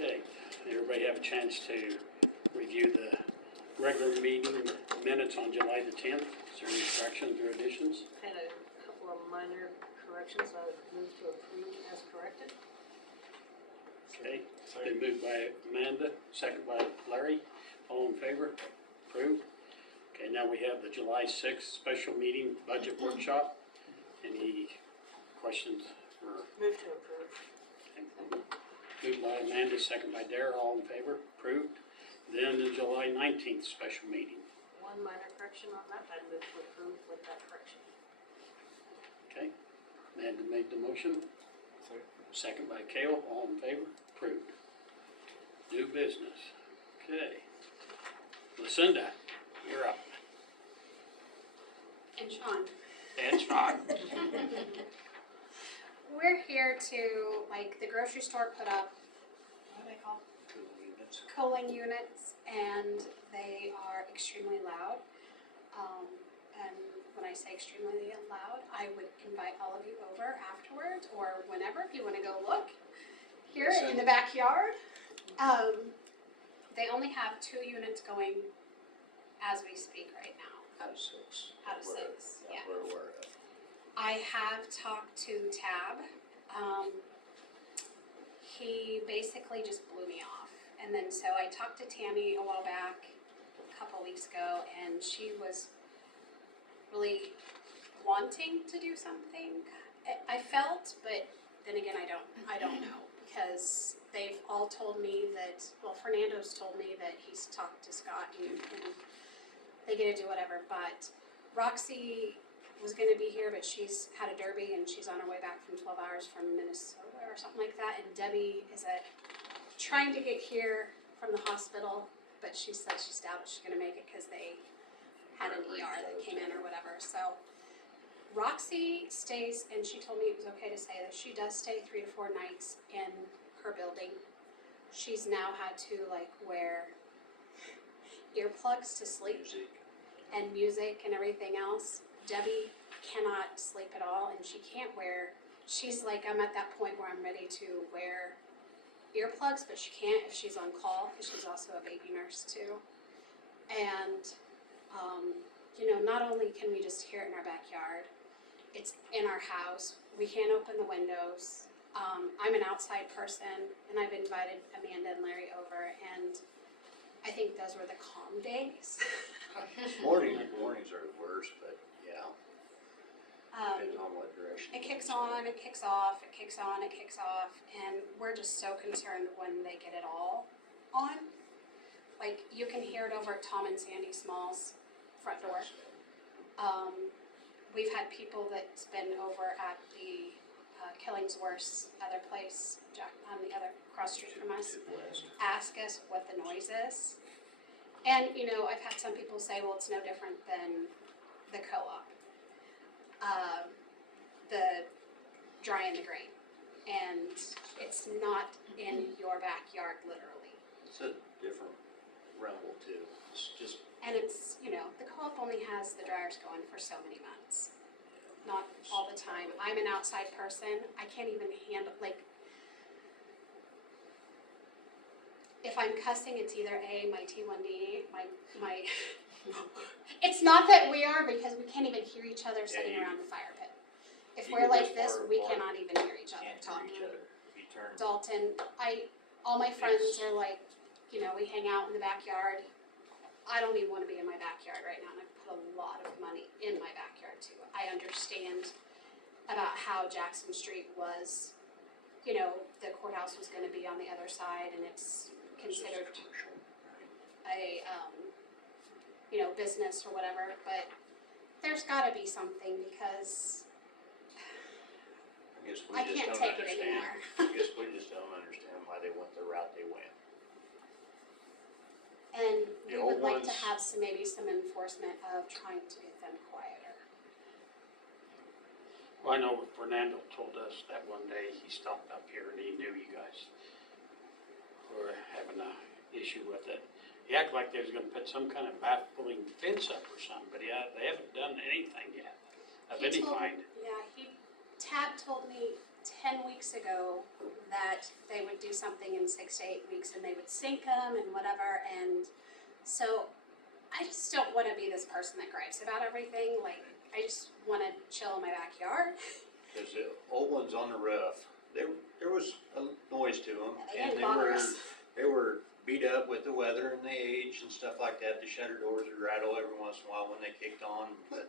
Okay, everybody have a chance to review the regular meeting minutes on July the 10th? Is there any corrections or additions? Had a couple of minor corrections, I would move to approve as corrected. Okay, been moved by Amanda, second by Larry. All in favor? Approved. Okay, now we have the July 6th special meeting budget workshop. Any questions for? Move to approve. Moved by Amanda, second by Dara, all in favor, approved. Then the July 19th special meeting. One minor correction on that, I'd move to approve with that correction. Okay, Amanda made the motion, second by Cale, all in favor, approved. New business, okay. Lucinda, you're up. And Sean, And Sean. we're here to, like, the grocery store put up, what are they called? Cooling units, and they are extremely loud. And when I say extremely loud, I would invite all of you over afterwards or whenever if you want to go look here in the backyard. They only have 2 units going as we speak right now. Out of 6. Out of 6, yeah. We're aware of. I have talked to Tab. He basically just blew me off. And then so I talked to Tammy a while back, a couple weeks ago, and she was really wanting to do something. I felt, but then again, I don't know, because they've all told me that, well, Fernando's told me that he's talked to Scott and they get to do whatever, but Roxy was gonna be here, but she's had a derby and she's on her way back from 12 hours from Minnesota or something like that, and Debbie is trying to get here from the hospital, but she said she's doubted she's gonna make it because they had an ER that came in or whatever, so Roxy stays, and she told me it was okay to say that she does stay 3 to 4 nights in her building. She's now had to wear earplugs to sleep and music and everything else. Debbie cannot sleep at all, and she's like, I'm at that point where I'm ready to wear earplugs, but she can't if she's on call, because she's also a baby nurse too. And not only can we just hear it in our backyard, it's in our house. We can't open the windows. I'm an outside person, and I've invited Amanda and Larry over, and I think those were the calm days. Mornings are the worst, but yeah, depends on what direction. It kicks on, it kicks off, it kicks on, it kicks off, and we're just so concerned when they get it all on. Like, you can hear it over at Tom and Sandy Small's front door. We've had people that's been over at the Killingsworth's other place, on the other cross street from us, ask us what the noise is. And, I've had some people say, well, it's no different than the co-op, the dry and the grain. And it's not in your backyard, literally. It's a different rumble too. It's just. And it's, the co-op only has the dryers going for so many months. Not all the time. I'm an outside person. I can't even handle, if I'm cussing, it's either A, my T1D, my it's not that we are, because we can't even hear each other sitting around the fire pit. If we're like this, we cannot even hear each other talking. Dalton, all my friends are like, we hang out in the backyard. I don't even want to be in my backyard right now, and I've put a lot of money in my backyard too. I understand about how Jackson Street was, the courthouse was going to be on the other side, and it's considered a, business or whatever, but there's got to be something, because I can't take it anymore. I guess we just don't understand why they went the route they went. And we The would old like to ones- have maybe some enforcement of trying to get them quieter. Well, I know Fernando told us that one day he stopped up here and he knew you guys were having a issue with it. He acted like they was gonna put some kind of baffling fence up or something, but they haven't done anything yet of any kind. Yeah, Tab told me 10 weeks ago that they would do something in 6 to 8 weeks and they would sink them and whatever. And so I just don't want to be this person that gripes about everything. Like, I just want to chill in my backyard. Cause the old ones on the roof, there was a noise to them. They And didn't bother us. they were beat up with the weather and the age and stuff like that. The shutter doors would rattle every once in a while when they kicked on, but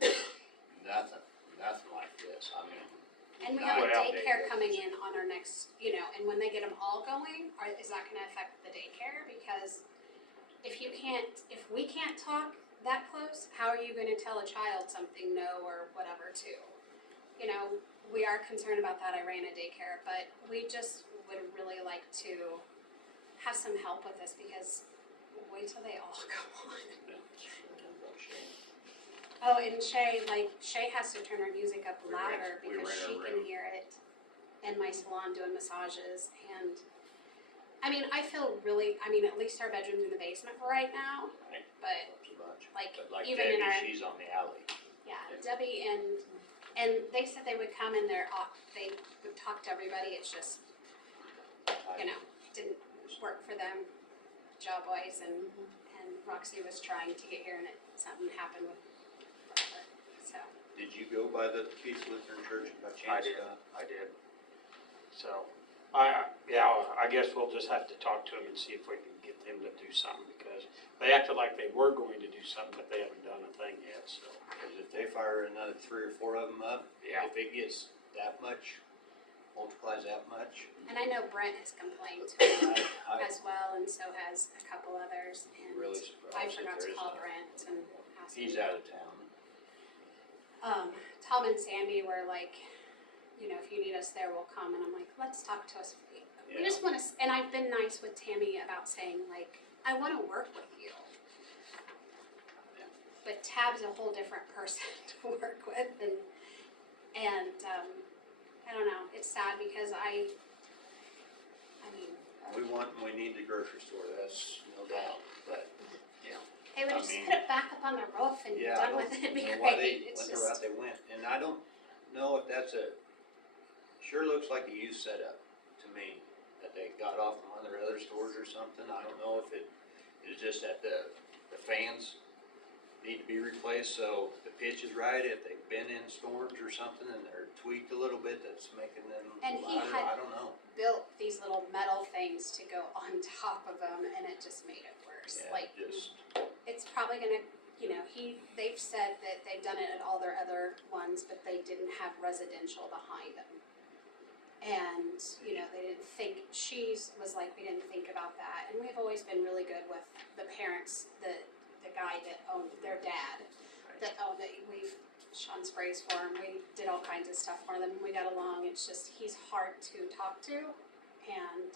nothing like this. I mean, And we have a Well, daycare coming in on our next, and when they get them all going, is that gonna affect the daycare? Because if we can't talk that close, how are you gonna tell a child something no or whatever too? We are concerned about that. I ran a daycare, but we just would really like to have some help with this because wait till they all go on. Oh, and Shay has to turn her music up We louder rent- we because rent a she can room. hear it in my salon doing massages. And I mean, I feel really, at least our bedroom's in the basement for right now, Right. but Helps a bunch. like, But like even in Debbie, our- she's on the alley. yeah, Debbie and they said they would come and they would talk to everybody. It's just, didn't work for them, job wise, and Roxy was trying to get here and something happened with her, so. Did you go by the Peace Lutheran Church by chance? I did. So, I guess we'll just have to talk to them and see if we can get them to do something, because they acted like they were going to do something, but they haven't done a thing yet, so. Cause if they fire another 3 or 4 of them up, Yeah. if it gets that much, multiplies that much. And I know Brent has complained too I as well, and so has a couple others, and really I surprised forgot if to there is call a- Brent and ask him. He's out of town. Tom and Sandy were like, if you need us there, we'll come, and I'm like, let's talk to us. We Yeah. just want to, and I've been nice with Tammy about saying like, I want to work with you. But Tab's a whole different person to work with, and I don't know, it's sad because We need the grocery store, that's no doubt, but, they would I just mean- put it back up on the roof and be yeah, I done don't with it, it'd be know why great, they it's went the just, route they went, and I don't know if that's sure looks like a used setup to me, that they got off from one of their other stores or something. I don't know if it is just that the fans need to be replaced, so the pitch is right, if they've been in storms or something and they're tweaked a little bit, that's making them And he louder, had- I don't know. built these little metal things to go on top of them, and it just made it worse, Yeah, like, just, it's probably gonna, they've said that they've done it at all their other ones, but they didn't have residential behind them. And, they didn't think, she was like, we didn't think about that, and we've always been really good with the parents, the guy that owned, their dad, that owned it, we've shone sprays for him, we did all kinds of stuff for them, we got along, it's just, he's hard to talk to, and,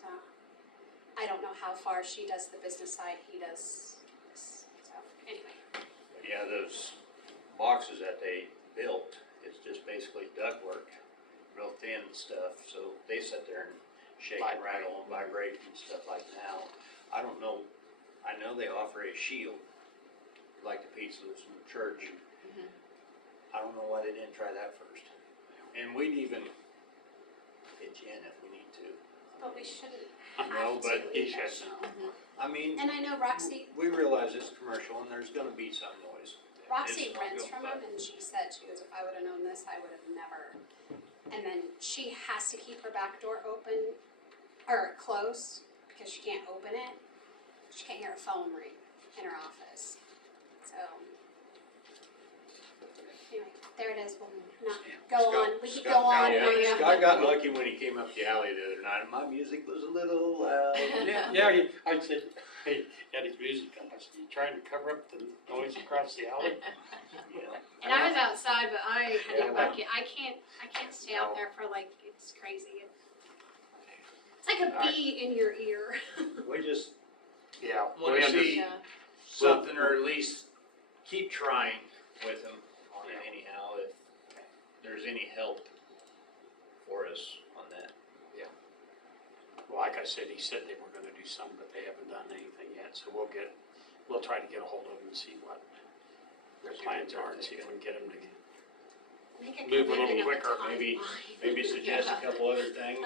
I don't know how far she does the business side, he does this, so, anyway. yeah, those boxes that they built, it's just basically ductwork, real thin stuff, so they sit there and shake and rattle and vibrate and stuff like now. I don't know, I know they offer a shield, like the Peace Lutheran Church. I don't know why they didn't try that first. And we'd even pitch in if we need to. But we shouldn't No, have to but he either. shouldn't. I mean, And I know Roxy we realize it's commercial and there's gonna be some noise. Roxy It's not rents built from by- him, and she said, if I would've known this, I would've never. And then she has to keep her back door open, or closed, because she can't open it. She can't hear a phone ring in her office, so. Anyway, there it is, we'll not go on, we could go on. Yeah, Scott got lucky when he came up the alley the other night, and my music was a little loud. I said, hey, had his music on, I said, you trying to cover up the noise across the alley? Yeah. And I was outside, but I had to Yeah. back in, I can't stay out there for like, it's crazy. It's like a bee in your ear. We just Yeah. wanna see Yeah. something, or at least keep trying with them on it anyhow, if there's any help for us on that. Well, like I said, he said they were gonna do something, but they haven't done anything yet, so we'll try to get a hold of them and see what their plans are and see if we can get them to Make it Move a little convenient of quicker, the maybe- timeline. Maybe suggest a couple other things,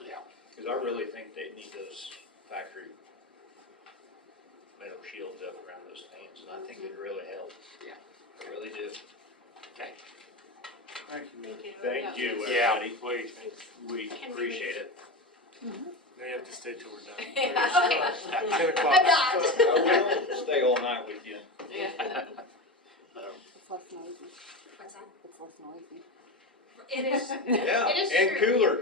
Yeah. cause I really think they need those factory metal shields up around those fans, and I think it'd really help. Yeah. I really do. Okay. Thank you. Thank you, Yeah, everybody. please. We Can we- appreciate it. Now you have to stay till we're done. Yeah. 10 o'clock. I'm not. I will stay all night with you. It's less noisy. What's that? It's less noisy. It is, Yeah, It is and true. cooler.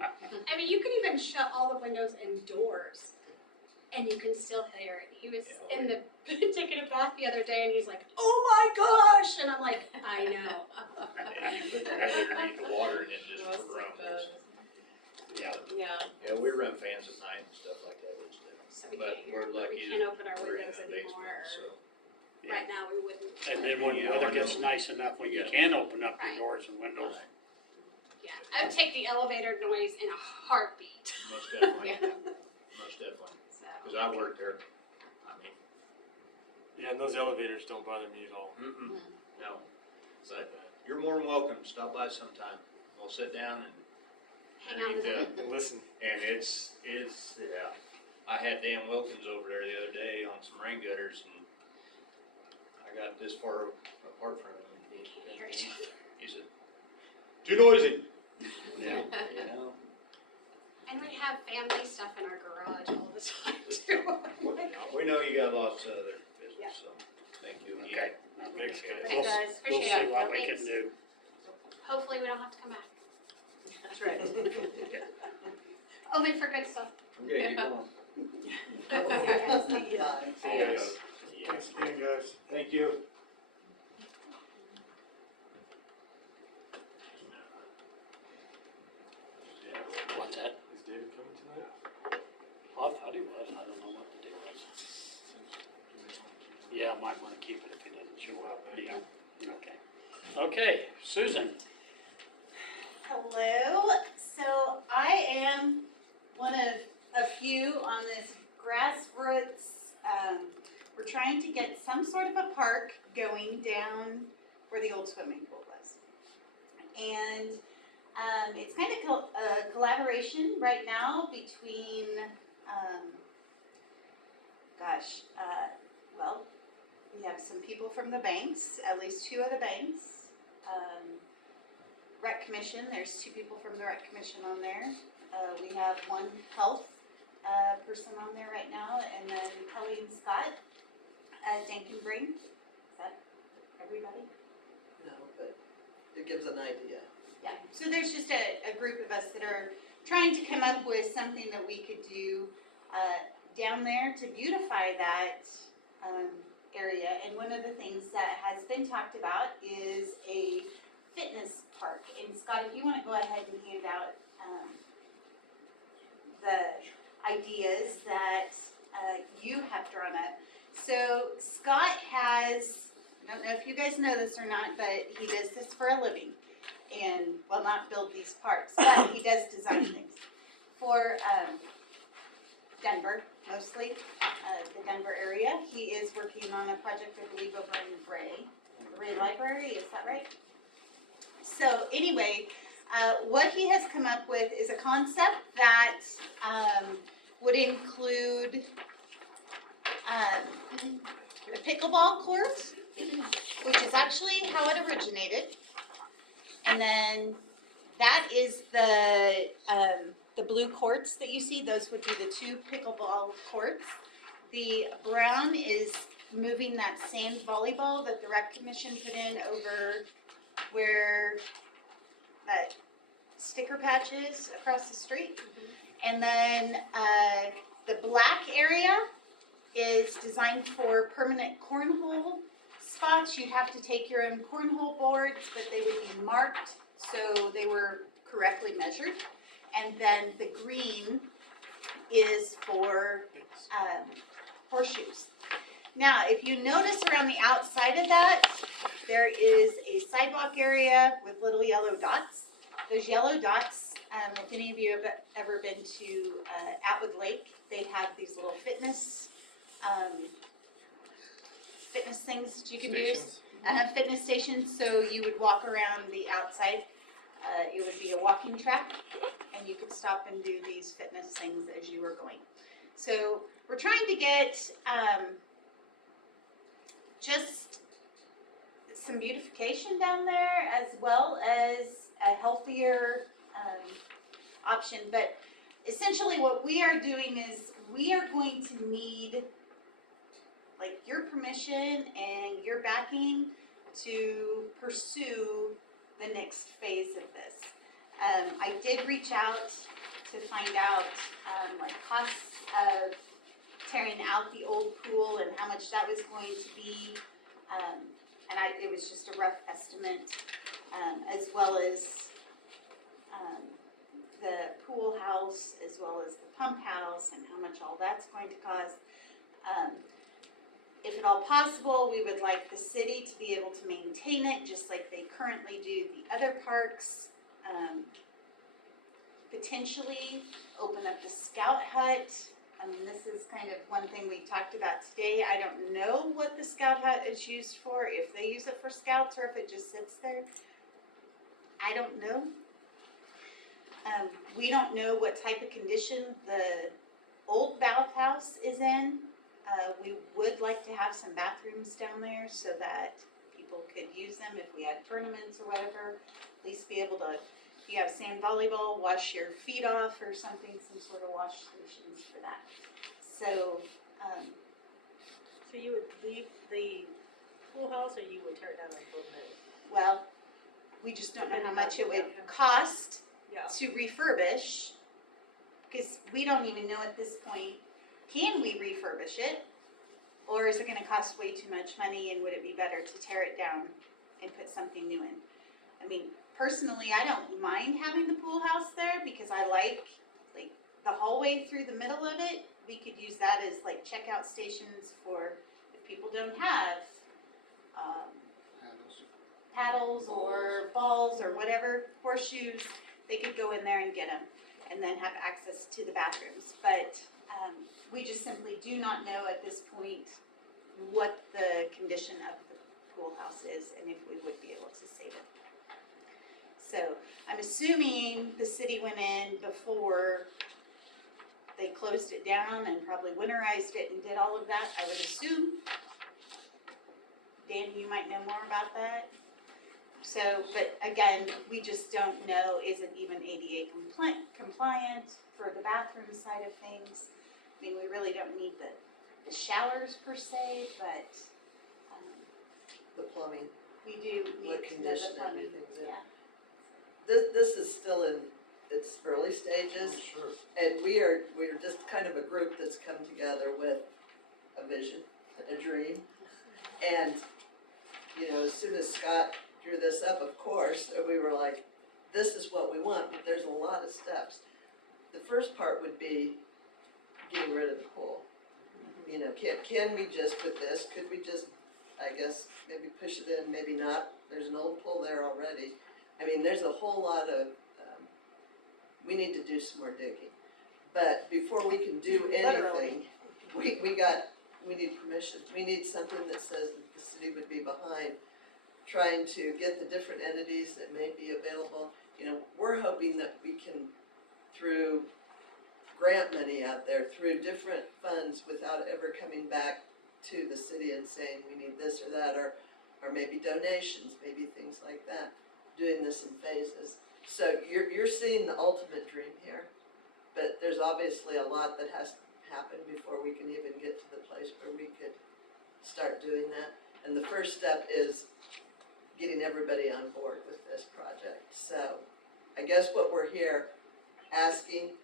I mean, you can even shut all the windows and doors and you can still hear it. He was Yeah, in the, taking a bath the other day and he's like, oh my gosh! And I'm like, I know. And you put your head underneath the water and it just rumbles. Yeah. Yeah, we run fans at night and stuff like that, which So we but can't hear we're it, but lucky we can't open our we're in windows the basement, anymore. so. Right now, we wouldn't. And then when the Yeah, weather I gets know. nice enough, when you Yeah. can open up Right. your doors and windows. Yeah, I would take the elevator noise in a heartbeat. Most definitely, most definitely, So. cause I worked there, I mean, Yeah, and those elevators don't bother me at all. no, but you're more than welcome, stop by sometime, we'll sit down and Hang out with Yeah. them. And listen, And it's, yeah, I had Dan Wilkins over there the other day on some rain gutters and I got this far apart from him and Can't hear each other. he said, too noisy. Yeah. You know, And we have family stuff in our garage all the time too. we know you got lots of other business, so, thank you again. Okay. Thanks, guys. Thanks, guys. We'll Appreciate see it. what we can Thanks. do. Hopefully, we don't have to come back. That's right. Only for good stuff. Okay, keep going. see you guys. Yes. Thanks again, guys. Thank you. What's that? Is David coming tonight? Oh, I thought he was. I don't know what the deal was. Yeah, I might wanna keep it if he doesn't show up. Yeah, okay. Okay, Susan. Hello. So I am one of a few on this grassroots. We're trying to get some sort of a park going down where the old swimming pool was. And it's kind of a collaboration right now between, well, we have some people from the banks, at least two of the banks. Rec Commission, there's two people from the Rec Commission on there. We have one health person on there right now, and then Colleen Scott, Dankenbring. Is that everybody? No, but it gives an idea. Yeah, so there's just a group of us that are trying to come up with something that we could do down there to beautify that area. And one of the things that has been talked about is a fitness park. And Scott, if you want to go ahead and hand out the ideas that you have drawn up. So Scott has, I don't know if you guys know this or not, but he does this for a living. And, well, not build these parks, but he does design things for Denver, mostly, the Denver area. He is working on a project, I believe, over in the Ray Library, is that right? So anyway, what he has come up with is a concept that would include a pickleball court, which is actually how it originated. And then that is the blue courts that you see. Those would be the two pickleball courts. The brown is moving that sand volleyball that the Rec Commission put in over where that sticker patch is across the street. And then the black area is designed for permanent cornhole spots. You'd have to take your own cornhole boards, but they would be marked so they were correctly measured. And then the green is for horseshoes. Now, if you notice around the outside of that, there is a sidewalk area with little yellow dots. Those yellow dots, if any of you have ever been to Atwood Lake, they have these little fitness things that you can use. fitness station, so you would walk around the outside. It would be a walking track, and you could stop and do these fitness things as you were going. So we're trying to get just some beautification down there, as well as a healthier option. But essentially what we are doing is we are going to need like your permission and your backing to pursue the next phase of this. I did reach out to find out like costs of tearing out the old pool and how much that was going to be. And it was just a rough estimate, as well as the pool house, as well as the pump house, and how much all that's going to cost. If at all possible, we would like the city to be able to maintain it, just like they currently do the other parks. Potentially open up the Scout Hut. I mean, this is kind of one thing we talked about today. I don't know what the Scout Hut is used for, if they use it for scouts or if it just sits there. I don't know. We don't know what type of condition the old bathhouse is in. We would like to have some bathrooms down there so that people could use them if we had tournaments or whatever. At least be able to, if you have sand volleyball, wash your feet off or something, some sort of wash solutions for that. So, So you would leave the pool house, or you would tear it down and build it? well, we just don't know how much it would Yeah. cost Yeah. to refurbish, because we don't even know at this point, can we refurbish it? Or is it gonna cost way too much money, and would it be better to tear it down and put something new in? I mean, personally, I don't mind having the pool house there, because I like the hallway through the middle of it. We could use that as like checkout stations for if people don't have, paddles or balls or whatever, horseshoes, they could go in there and get them and then have access to the bathrooms. But we just simply do not know at this point what the condition of the pool house is and if we would be able to save it. So I'm assuming the city went in before they closed it down and probably winterized it and did all of that, I would assume. Dan, you might know more about that. So, but again, we just don't know, is it even ADA compliant for the bathroom side of things? I mean, we really don't need the showers per se, but The plumbing, we do what need to know condition the plumbing, everything's in. yeah. This is still in its early stages. Sure. And we're just kind of a group that's come together with a vision, a dream. And, as soon as Scott drew this up, of course, we were like, this is what we want, but there's a lot of steps. The first part would be getting rid of the pool. Can we just, with this, could we just, I guess, maybe push it in, maybe not? There's an old pool there already. I mean, there's a whole lot of, we need to do some more digging. But before we can do anything, we need permission. We need something that says that the city would be behind trying to get the different entities that may be available. We're hoping that we can, through grant money out there, through different funds, without ever coming back to the city and saying we need this or that, or maybe donations, maybe things like that, doing this in phases. So you're seeing the ultimate dream here, but there's obviously a lot that has to happen before we can even get to the place where we could start doing that. And the first step is getting everybody on board with this project. So I guess what we're here asking,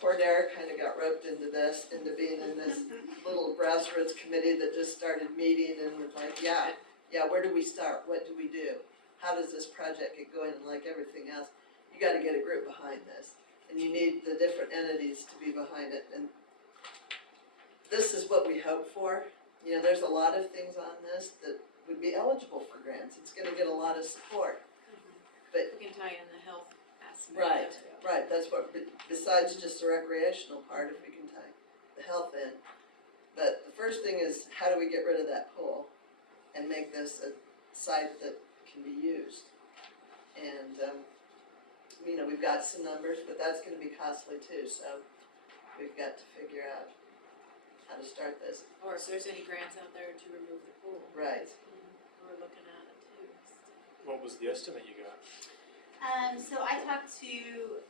poor Derek kind of got roped into being in this little grassroots committee that just started meeting and was like, yeah, where do we start? What do we do? How does this project get going? And like everything else, you gotta get a group behind this. And you need the different entities to be behind it. And this is what we hope for. There's a lot of things on this that would be eligible for grants. It's gonna get a lot of support. But We can tie in the health aspect. Right, right, that's what, besides just the recreational part, if we can tie the health in. But the first thing is, how do we get rid of that pool? and make this a site that can be used. And, you know, we've got some numbers, but that's gonna be costly too, so we've got to figure out how to start this. Or if there's any grants out there to remove the pool. Right. We're looking at it too. What was the estimate you got? So I talked to,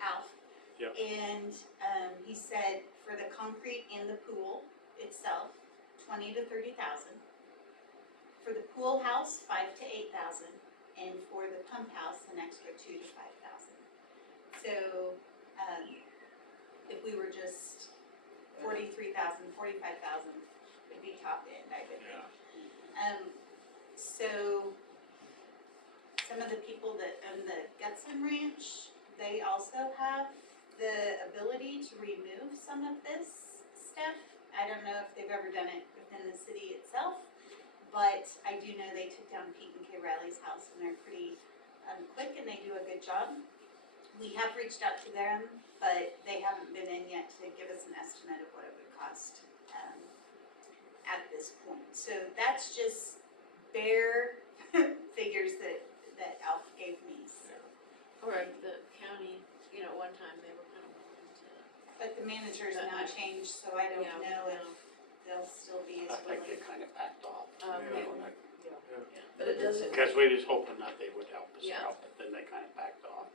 Alf. Yep. And, he said for the concrete and the pool itself, 20 to 30,000. For the pool house, 5 to 8,000, and for the pump house, an extra 2 to 5,000. So, if we were just 43,000, 45,000 would be top end, I would think. So some of the people that own the Gutson Ranch, they also have the ability to remove some of this stuff. I don't know if they've ever done it within the city itself, but I do know they took down Pete and Kay Riley's house and they're pretty quick and they do a good job. We have reached out to them, but they haven't been in yet to give us an estimate of what it would cost at this point. So that's just bare figures that Alf gave me. So. Or the county, you know, one time they were kind of willing to. But the manager's But now I- changed, so I don't Yeah, know if no. they'll still be I as think they willing. kind of backed off. Yeah. But it doesn't, Because we was hoping that they would help us Yeah. out, but then they kind of backed off.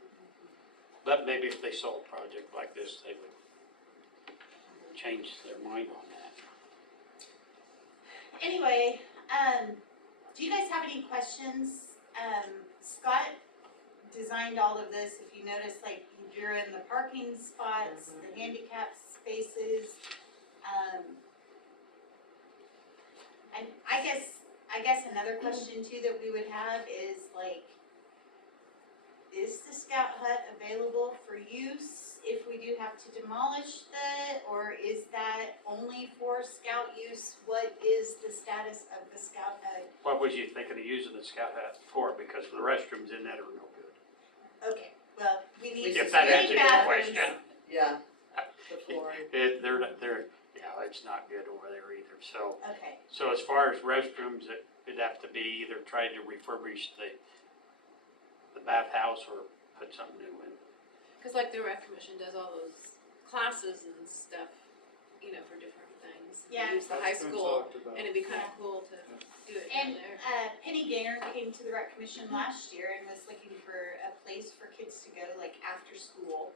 But maybe if they saw a project like this, they would change their mind on that. Anyway, do you guys have any questions? Scott designed all of this, if you notice, like, he drew in the parking spots, the handicap spaces. And I guess another question too that we would have is like, is the Scout Hut available for use if we do have to demolish or is that only for Scout use? What is the status of the Scout Hut? What was you thinking of using the Scout Hut for? Because the restrooms in that are no good. Okay, well, we need If If that three answers your bathrooms. question. yeah, the flooring. Yeah, it's not good over there either, so. Okay, So as far as restrooms, it'd have to be either tried to refurbish the bathhouse or put something new in. Cause like the rec commission does all those classes and stuff, you know, for different things. They Yeah. Use the high school, and it'd be kinda Yeah. cool to do it and down there. Penny Gaynor came to the rec commission last year and was looking for a place for kids to go like after school.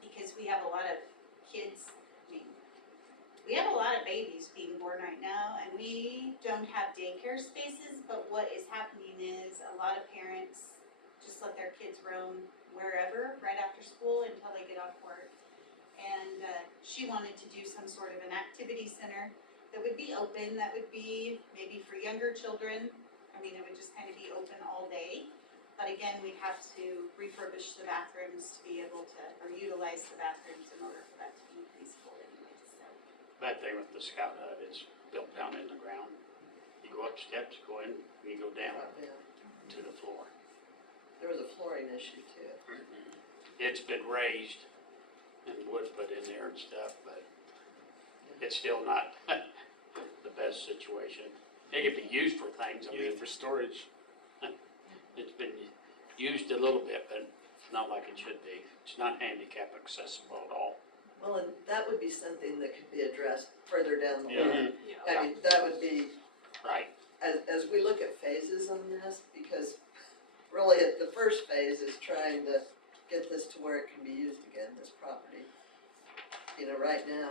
Because we have a lot of kids, I mean, we have a lot of babies being born right now and we don't have daycare spaces, but what is happening is a lot of parents just let their kids roam wherever right after school until they get off work. And she wanted to do some sort of an activity center that would be open, that would be maybe for younger children. I mean, it would just kind of be open all day. But again, we'd have to refurbish the bathrooms to be able to, or utilize the bathrooms in order for that to be feasible anyway, so. That thing with the Scout Hut is built down in the ground. You go up steps, go in, and you go down Yeah. to the floor. There was a flooring issue too. It's been raised and wood put in there and stuff, but it's still not the best situation. It could be used for things, I Either mean, for storage. it's been used a little bit, but not like it should be. It's not handicap accessible at all. Well, and that would be something that could be addressed further down the Yeah. line. I mean, that would be, Right, as we look at phases on this, because really the first phase is trying to get this to where it can be used again, this property. You know, right now.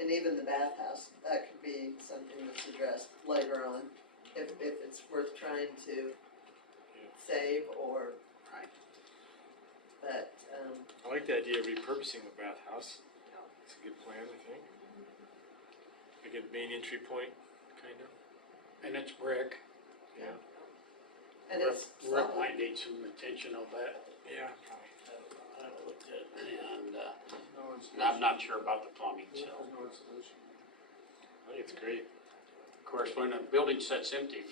And even the bathhouse, that could be something that's addressed later on, if it's worth trying to save or, right. but, I like the idea of repurposing the bathhouse. It's a good plan, I think. Like a main entry point, kind of. And it's brick. Yeah. and it's Rick solid. might need some attention on that. Yeah. And I'm not sure about the plumbing, so. I think it's great. Of course, when a building sits empty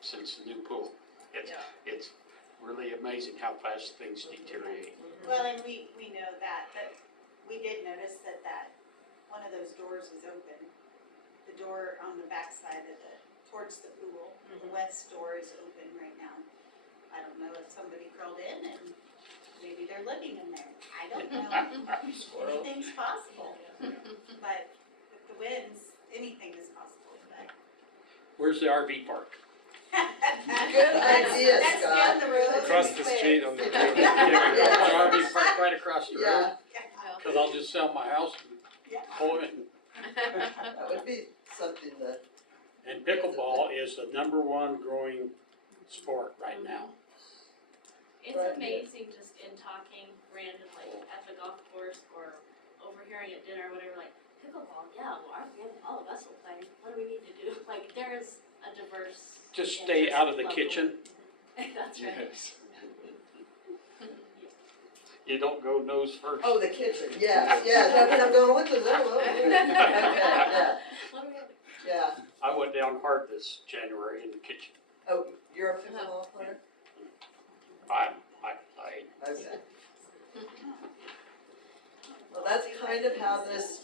since the new pool, it's really amazing how fast things deteriorate. Well, and we know that, but we did notice that one of those doors was open. The door on the backside of towards the pool, the west door is open right now. I don't know if somebody crawled in and maybe they're living in there. I don't know. Anything's possible. But with the winds, anything is possible, but. Where's the RV park? Good idea, That's Scott. down the road. Across the street on the road. Yeah, we got Yeah. one RV park right across the road, Yeah, cause I'll just sell my house and Yeah. pull it in. that would be something that, And pickleball is the #1 growing sport right now. It's Right. amazing just in talking randomly at the golf course or overhearing at dinner or whatever, like, pickleball, yeah, well, all of us will play, what do we need to do? Like, there is a diverse. Just stay out of the interest kitchen. level. That's right. Yes. You don't go nose first. oh, the kitchen, yes, yes, I mean, I'm going, what the, okay, yeah, What do we have? yeah. I went down hard this January in the kitchen. Oh, you're a pickleball player? I played. Okay. Well, that's kind of how this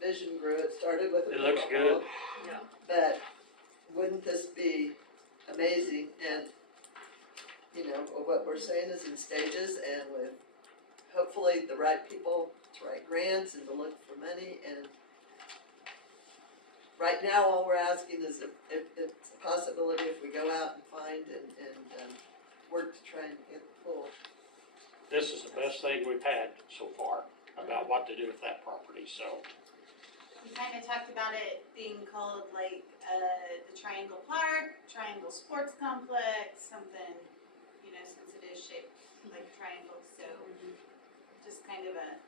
vision grew. It started with a It looks pickleball, good. but wouldn't this be amazing? And, you know, what we're saying is in stages and with hopefully the right people to write grants and to look for money. And right now, all we're asking is if it's a possibility if we go out and find and work to try and get the pool. This is the best thing we've had so far about what to do with that property, so. We kind of talked about it being called like, the Triangle Park, Triangle Sports Complex, something, you know, since it is shaped like a triangle, so just kind of a.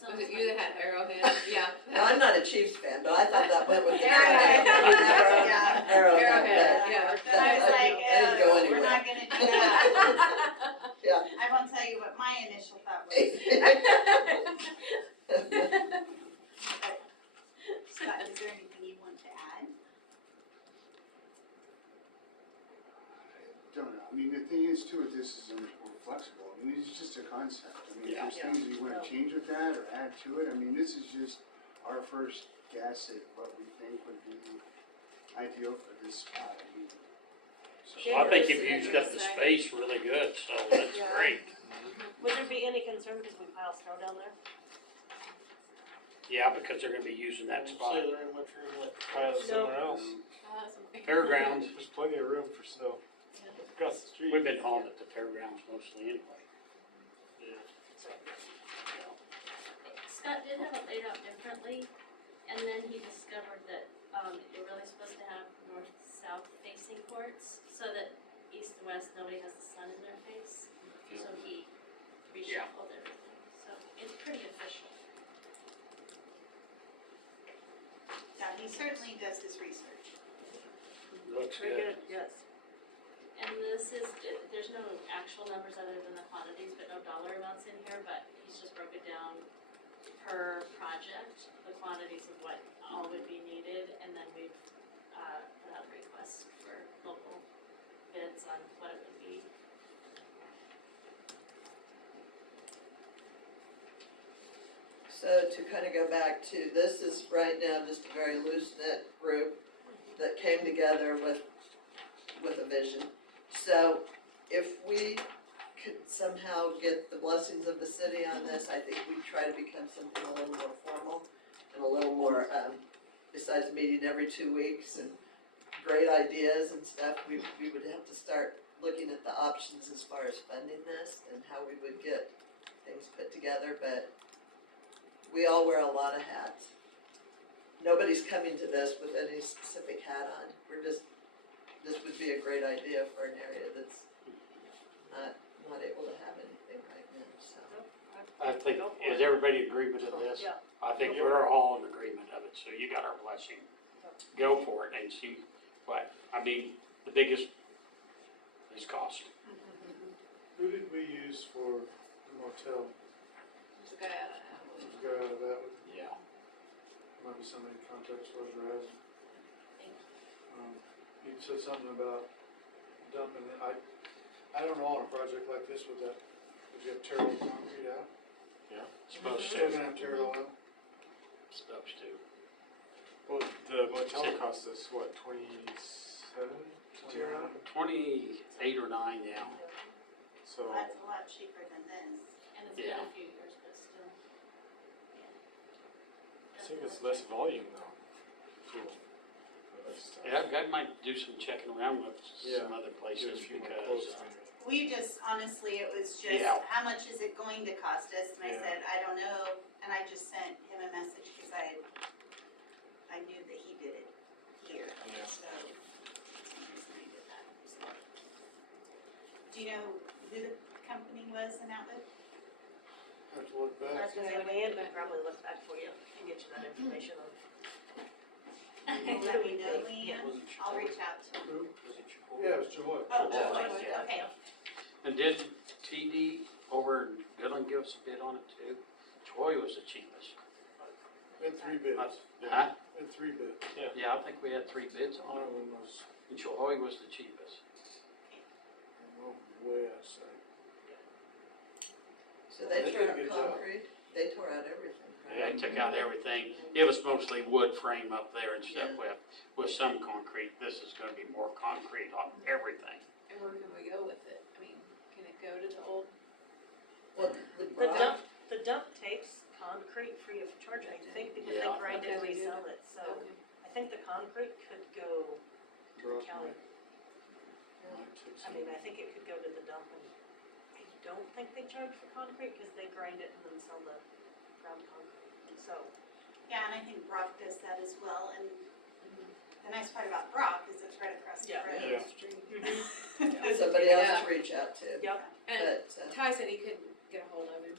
Was it you that had Arrowhead? Yeah. Now, I'm not a Chiefs fan, but I thought that went with the Arrowhead. triangle. Yeah. Arrowhead, yeah. but I was like, I didn't go we're anywhere. not gonna do that. Yeah. I won't tell you what my initial thought was. Scott, is there anything you want to add? Don't know, I mean, the thing is too, with this is we're flexible, I mean, it's just a concept, I mean, if Yeah. there's things you wanna change with that or add to it, I mean, this is just our first guess at what we think would be ideal for this spot, I mean. So I think you've used up the space really good, so that's Yeah. great. Would there be any concern because we pile snow down there? Yeah, because they're gonna be using that spot. Say there ain't much room left to pile it somewhere else. Fairgrounds, There's plenty of room for snow. Across the street. we've been hauling at the fairgrounds mostly anyway. Yeah. Scott did have it laid out differently, and then he discovered that, you're really supposed to have north-south facing courts, so that east and west, nobody has the sun in their face. So he reshuffled everything, so it's pretty official. Yeah, he certainly does his research. Looks Very good. good, yes. And this is, there's no actual numbers other than the quantities, but no dollar amounts in here, but he's just broke it down per project, the quantities of what all would be needed, and then we've, put out requests for local bids on what it would be. So to kind of go back to, this is right now just a very loose knit group that came together with a vision. So if we could somehow get the blessings of the city on this, I think we'd try to become something a little more formal and a little more, besides meeting every 2 weeks and great ideas and stuff, we would have to start looking at the options as far as funding this and how we would get things put together, but we all wear a lot of hats. Nobody's coming to this with any specific hat on. We're just, this would be a great idea for an area that's not able to have anything right now, so. I think, is everybody in agreement of this? Yeah. I think we're all in agreement of it, so you got our blessing. Go for it and see what, I mean, the biggest is cost. Who did we use for the motel? There's a guy out of Atwood. Did you go out of that one? Yeah. Might be somebody in contact with Verizon. Thank You said something about dumping it, I don't know, on a project like this, would you have terrible concrete out? Yeah. Supposed So we're to, gonna have to tear it all out. supposed to. Well, the motel cost us, what, 27 to tear out? 28 or 9 now. So, That's a lot cheaper than this. And it's been Yeah. a few years, but still. I think it's less volume though. Cool. Yeah, I might do some checking around with Yeah. some other Get a places few more because, quotes maybe. We just, honestly, it was just, Yeah. how much is it going to cost us? And I Yeah. said, I don't know, and I just sent him a message, cause I knew that he did it here, Yeah. so. That's the reason I did that, so. Do you know who the company was in Outlet? Have to look I back. was gonna say, Leanne could probably look back for you and get you that information on. Will let me know, Yeah. Leanne? was it I'll Chipotle? reach out to him. Who? Was it Chipotle? Yeah, it was Joy. Oh, Chipotle, Joy, okay. And did TD over in Dillon give us a bid on it too? Troy was the cheapest. We had 3 bids. Huh? We had 3 bids. Yeah, I think we had 3 bids One on of it. them was, And Chihoy was the cheapest. way outside. So they They tore did a out good job. concrete, they tore out everything, right? They took out everything. It was mostly wood frame up there and stuff Yeah. with some concrete. This is gonna be more concrete on everything. And where can we go with it? I mean, can it go to the old? Well, the The rock, dump takes concrete free of charge, I think, because they Yeah. grind it and Okay, we do. resell it, so I think the concrete could go to the Rock county. might take I some. mean, I think it could go to the dump, and I don't think they charge for concrete, cause they grind it and then sell the ground concrete, so. Yeah, and I think Brock does that as well, and the nice part about Brock is it's right across the Yeah. road. Yeah. somebody else to reach out to, Yep, And but, Ty said he couldn't get a hold of him,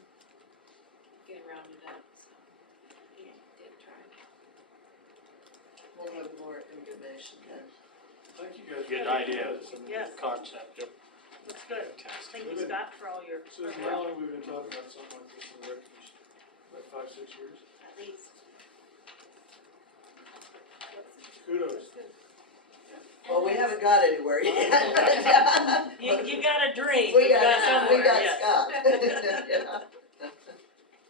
get him rounded up, so he did try. we'll have more information then. Thank you guys. Good idea. Yes. Concept. looks good. Fantastic. Thank you, Scott, for all your. Susan, how long have we been talking about something like this in records? Like 5-6 years? At least. Kudos. Well, we haven't got anywhere yet. You got a dream, We you got got somewhere, yes. Scott. Yeah.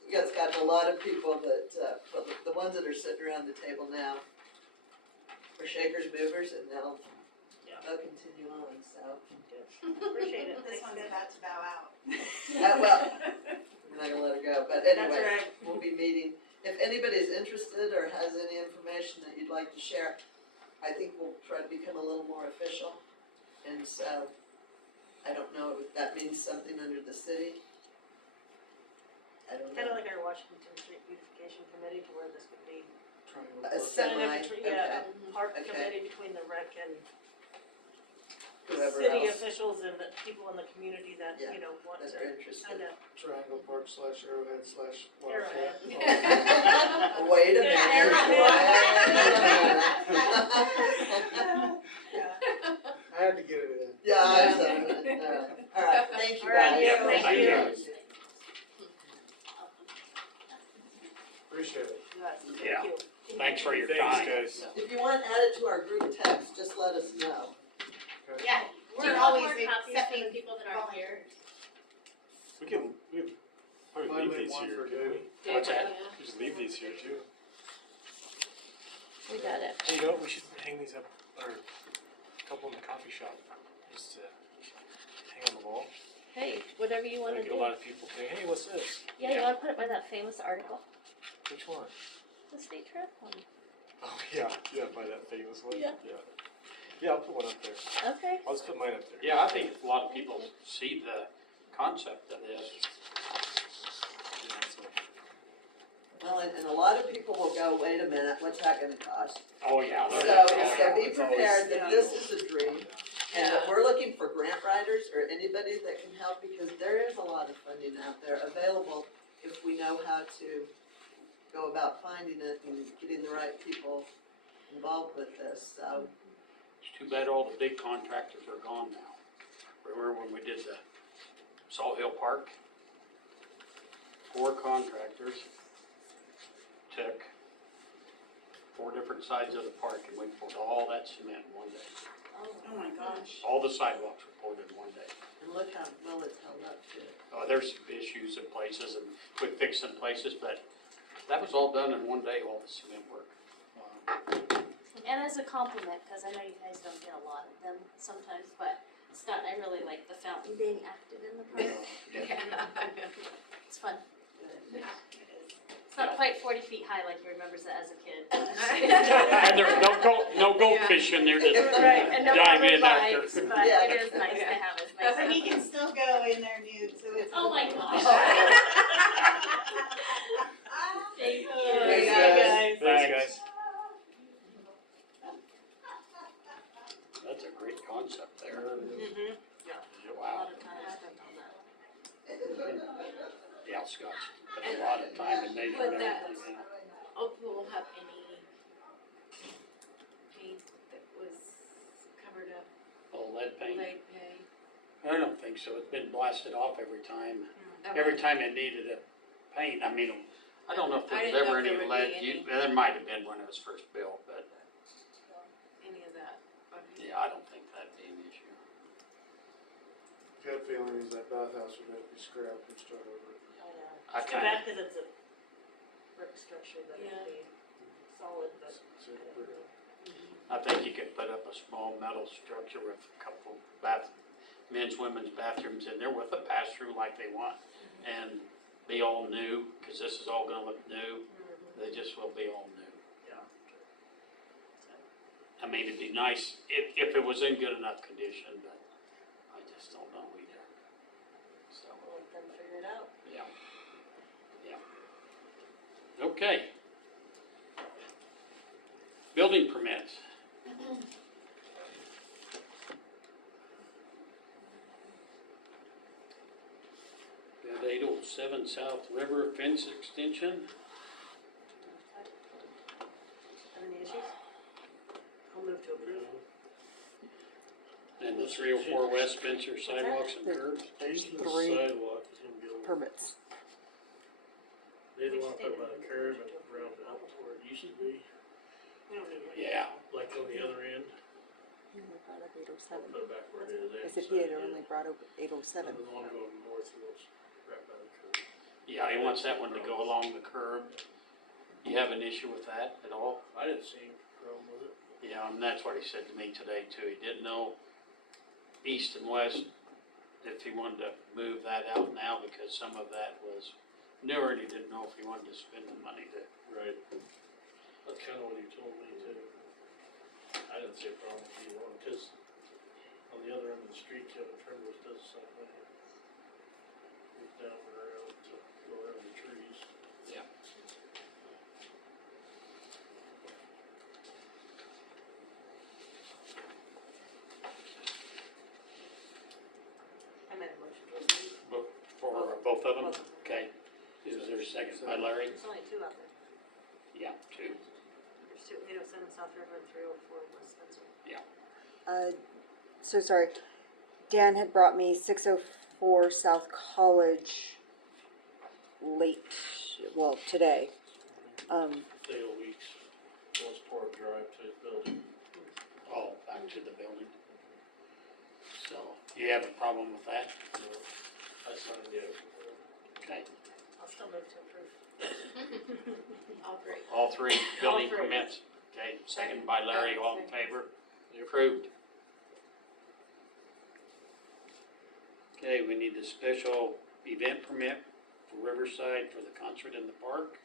We got Scott and a lot of people that, well, the ones that are sitting around the table now are shakers, movers, and they'll continue on, so. Appreciate it, This thanks, one's guys. about to bow out. Well, we're not gonna let it go, but That's anyway, right. we'll be meeting. If anybody's interested or has any information that you'd like to share, I think we'll try to become a little more official. And so, I don't know if that means something under the city. I don't Kinda know. like our Washington Street Beautification Committee, to where this would be Triangle A Park. semi, kind of between, yeah, okay, park Okay. committee between the rec and whoever city else officials and the people in the community that, Yeah, you know, want that to are interested. kinda Triangle Park / Arrowhead / Arrowhead. Wildcat. Wait a Yeah, minute. I had to get it in. Yeah, I saw it. All right, thank you All right, guys. yeah, thank Thank you. you. Appreciate it. Yes, Yeah. thank you. Thanks for your Thanks, time. guys. If you want to add it to our group text, just let us know. Yeah, Do you we're want always more copies for accepting the people that aren't here? We can probably Might leave leave these one here, for couldn't we? Dave. What's that? We just leave these here too. We got it. Hey, you know what, we should hang these up, or a couple in the coffee shop, just to hang on the wall. Hey, whatever you wanna I get a do. lot of people saying, hey, what's this? Yeah, you wanna put it by that famous article, Which one? the state trip one. Oh, yeah, by that famous one. Yeah. Yeah, I'll put one up there. Okay. I'll just put mine up there. Yeah, I think a lot of people see the concept of this. Yeah, so, Well, and a lot of people will go, wait a minute, what's that gonna cost? Oh, yeah. So, they're- so be it's always- prepared that this is a dream. And that Yeah. we're looking for grant writers or anybody that can help because there is a lot of funding out there available if we know how to go about finding it and getting the right people involved with this, so. It's too bad all the big contractors are gone now. Remember when we did the Salt Hill Park? 4 contractors took 4 different sides of the park and we poured all that cement in one day. Oh my gosh. All the sidewalks were poured in one day. look how well it's held up too. There's some issues in places and we fixed some places, but that was all done in one day, all the cement work. And as a compliment, cause I know you guys don't get a lot of them sometimes, but Scott and I really like the fountain being active in the park. It's fun. It's not quite 40 feet high like you remembers it as a kid. And there's no goldfish in there to Right, and no dive other in after. lights, but Yeah. it is nice to have as nice. But he can still go in there nude, so it's. Oh my gosh. Thank you. Thanks, guys. Thanks, guys. That's a great concept there. Mhm. A Wow. lot of time spent on that. Yeah, Scott's put a lot of time and measuring But that's- everything. Oh, we'll have any paint that was covered up, Oh, lead paint? laid pay. I don't think so. It's been blasted off every time. Every time it needed a paint, I mean, I don't know if I there was didn't know ever if any there would lead, be there might have been when it was first built, but Any of that. Okay. yeah, I don't think that'd be an issue. Gut feeling is that bathhouse would have to be scrapped and start over. I It's too kinda- bad, cause it's a brick structure that Yeah. would be solid, but. So, but, I think you could put up a small metal structure with a couple men's, women's bathrooms in there with a pass-through like they want. And be all new, cause this is all gonna look new. They just will be all new. Yeah. I mean, it'd be nice if it was in good enough condition, but I just don't know either. So, We'll let them figure it out. yeah. Yeah. Okay. Building permits. Got 807 South River Fence Extension. Have any issues? I'll move to approve. And the 304 West Spencer sidewalks and curbs. These are the Three sidewalk is gonna be a little. permits. They don't wanna put by the curb and round it up to where it used to be, We don't need it. Yeah. like on the other end, He only brought up or 807. put it back where it is. As if he had only brought up 807. And the one going north goes right by the curb. Yeah, he wants that one to go along the curb. You have an issue with that at all? I didn't see any problem with it. Yeah, and that's what he said to me today too. He didn't know east and west, if he wanted to move that out now because some of that was newer and he didn't know if he wanted to spend the money to. Right. That's kinda what he told me too. I didn't see a problem with either one, cause on the other end of the street, Kevin Trimbles does the same thing. He's down and around to go around the trees. Yeah. I made a motion to approve. For both of them? Both of them. Okay. Is there a second by Larry? There's only two out there. Yeah, two. There's two, 807 South River and 304 West Spencer. So sorry. Dan had brought me 604 South College late, well, today. Day of weeks, Wells Park Drive to his building. Oh, back to the building. So, you have a problem with that? So I signed it. Okay. I'll still move to approve. All three. All three building three. permits. Okay, second by Larry, all in favor? Approved. Okay, we need a special event permit for Riverside for the concert in the park.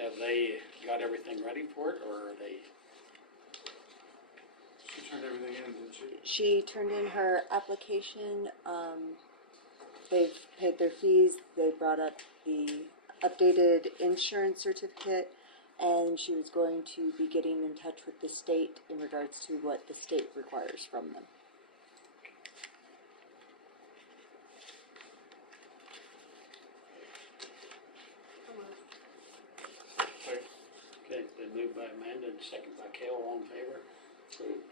Have they got everything ready for it, or are they? She turned everything in, didn't she? She turned in her application. They've paid their fees. They brought up the updated insurance certificate, and she was going to be getting in touch with the state in regards to what the state requires from them. Okay, been moved by Amanda and second by Kale, all in favor? Approved.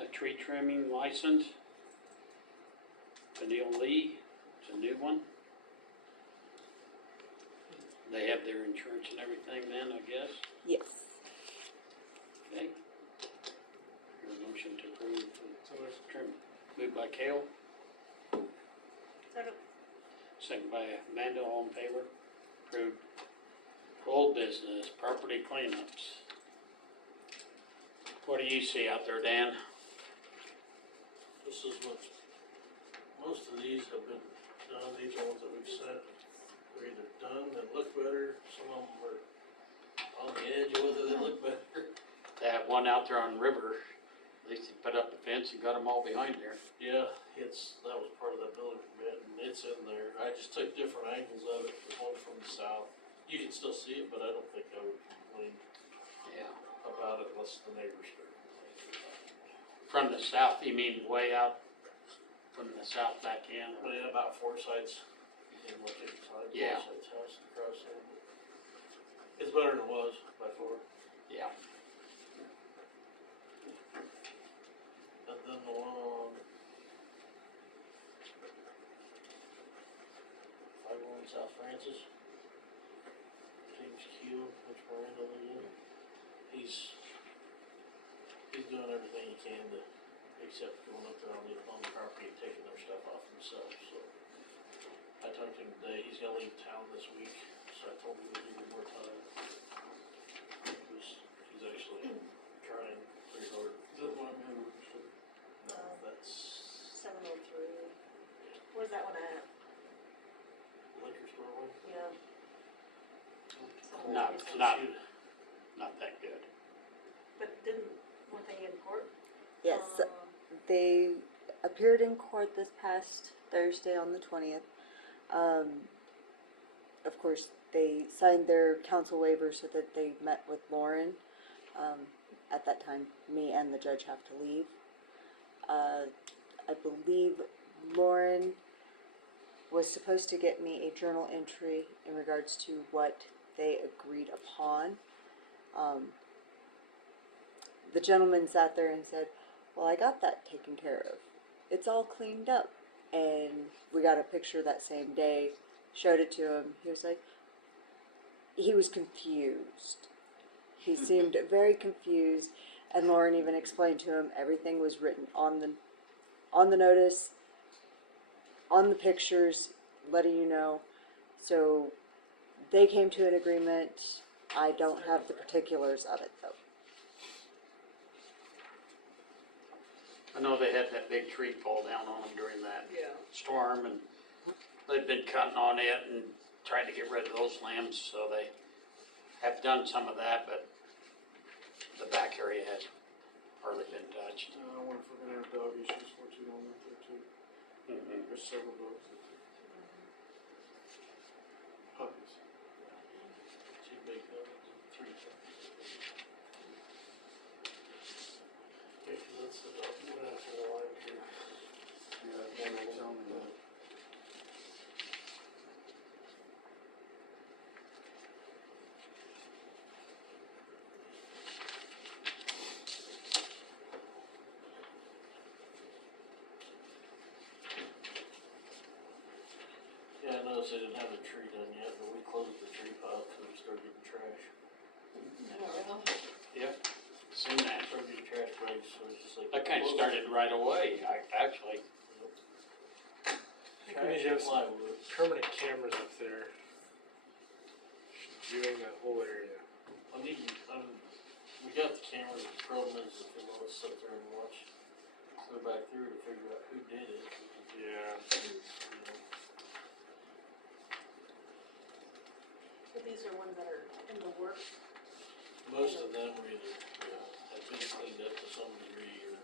A tree trimming license. Vanille Lee, it's a new one. They have their insurance and everything then, I guess, Yes. okay? Your motion to approve Trim. Moved by Kale, Second. second by Amanda, all in favor? Approved. Old business, property cleanups. What do you see out there, Dan? This is what, most of these have been done, these are ones that we've sent. They're either done, they look better, some of them are on the edge of whether they look better. That one out there on River, at least he put up the fence and got them all behind there. Yeah, that was part of that building permit, and it's in there. I just took different angles of it, the one from the south. You can still see it, but I don't think I would complain Yeah. about it unless the neighbors start complaining. From the south, you mean way out from the south back in? But yeah, about Forsyth's, in what they decide, Yeah. Forsyth's house across there. It's better than it was by far. Yeah. And then the one on 501 South Francis, James Q, which Miranda lives in, he's doing everything he can to, except going up there on the property and taking their stuff off himself, so. I talked to him today, he's gonna leave town this week, so I told him we needed more time. He's actually trying pretty hard. Is that one I'm in? No, that's 703. Where's that one at? liquor store one. Yeah. Not that good. But weren't they in court? Yes, they appeared in court this past Thursday on the 20th. Of course, they signed their council waiver so that they met with Lauren. At that time, me and the judge have to leave. I believe Lauren was supposed to get me a journal entry in regards to what they agreed upon. The gentleman sat there and said, well, I got that taken care of. It's all cleaned up. And we got a picture that same day, showed it to him. He was like, he was confused. He seemed very confused. And Lauren even explained to him everything was written on the notice, on the pictures, letting you know. So they came to an agreement. I don't have the particulars of it though. I know they had that big tree fall down on them during that Yeah. storm, and they've been cutting on it and trying to get rid of those limbs, so they have done some of that, but the back area has hardly been touched. I wonder if we're gonna have dog issues for too long up there too. There's several dogs up there. Puppies. Two big buildings and three. Yeah, 'cause that's the dog, you went out to the line here. Yeah, one will tell me that. Yeah, I noticed they didn't have the tree done yet, but we closed the tree pile because we started getting trash. Yep, seen that. Started getting trash bags, so it's just like. That kinda started right away, actually. I think we need to have some Plywood. permanent cameras up there, viewing that whole area. We got the cameras, the problem is if we want to sit there and watch, go back through to figure out who did it. Yeah. You know. But these are ones that are in the works. Most of them were either, have been cleaned up to some degree or.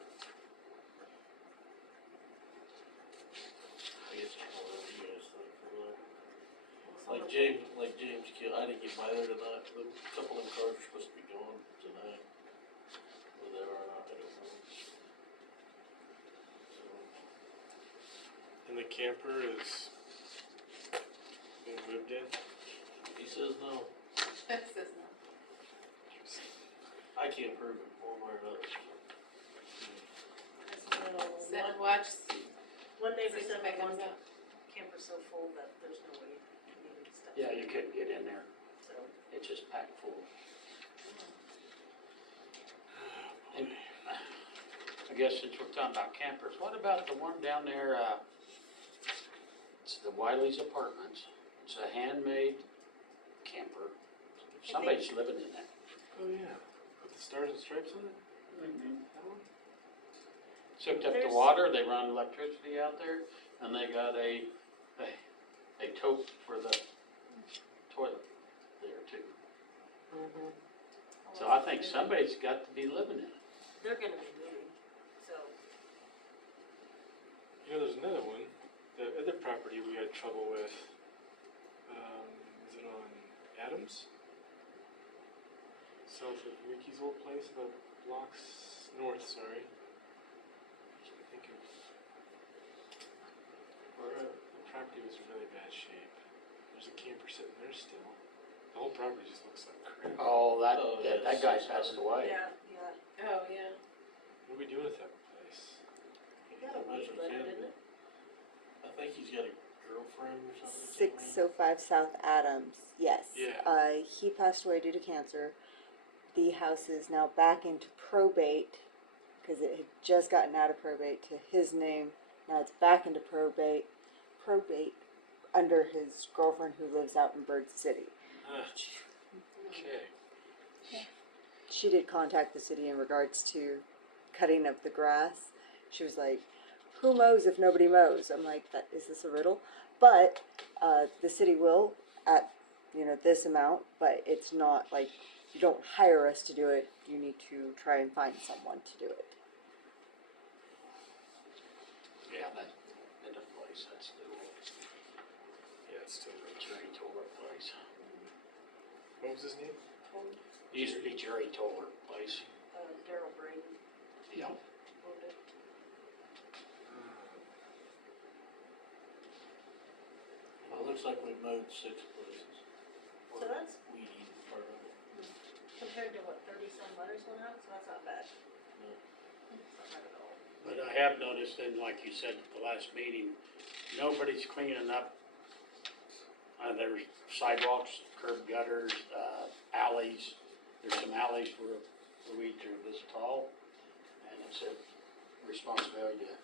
I guess it's all up to you guys think for that. Like James Kill, I didn't get by there tonight, a couple of them cars are supposed to be going tonight. Whether they are or not, I don't know. So, And the camper is being moved in. he says no, I can't prove it one way or another. One neighbor See said if it that one comes up. camper's so full that there's no way you can stuff. Yeah, you couldn't get in there, So, it's just packed full. And I guess since we're talking about campers, what about the one down there, it's the Wiley's Apartments. It's a handmade camper. Somebody's living in that. Oh, yeah. Put the stars and stripes on it? That one? It's hooked up to There's- water, they run electricity out there, and they got a tote for the toilet there too. So I think somebody's got to be living in it. They're gonna be moving, so. You know, there's another one. The other property we had trouble with. Is it on Adams? South of Mickey's old place, about blocks north, sorry. I think it was. The property was in really bad shape. There's a camper sitting there still. The whole property just looks like crap. Oh, that yeah, guy passed away. Yeah. Oh, yeah. What are we doing with that place? He got a weed letter, didn't it? I think he's got a girlfriend or something. 605 South Adams, yes. Yeah. He passed away due to cancer. The house is now back into probate, because it had just gotten out of probate to his name. Now it's back into probate under his girlfriend who lives out in Bird City. Okay. She did contact the city in regards to cutting of the grass. She was like, who mows if nobody mows? I'm like, is this a riddle? But the city will at, this amount, but it's not like, you don't hire us to do it. You need to try and find someone to do it. Yeah, that place, that's the old Yeah, it's still rich. Jerry Toller place. What was his name? Used to be Jerry Toller place. Daryl Braden Yeah. owned it. Well, it looks like we mowed 6 places. So that's Weed eating part of it. compared to what, 30-some letters went out, so that's not bad. No. Not bad at all. But I have noticed, and like you said at the last meeting, nobody's cleaning up. There's sidewalks, curb gutters, alleys. There's some alleys where the weeds are this tall, and it's a responsibility to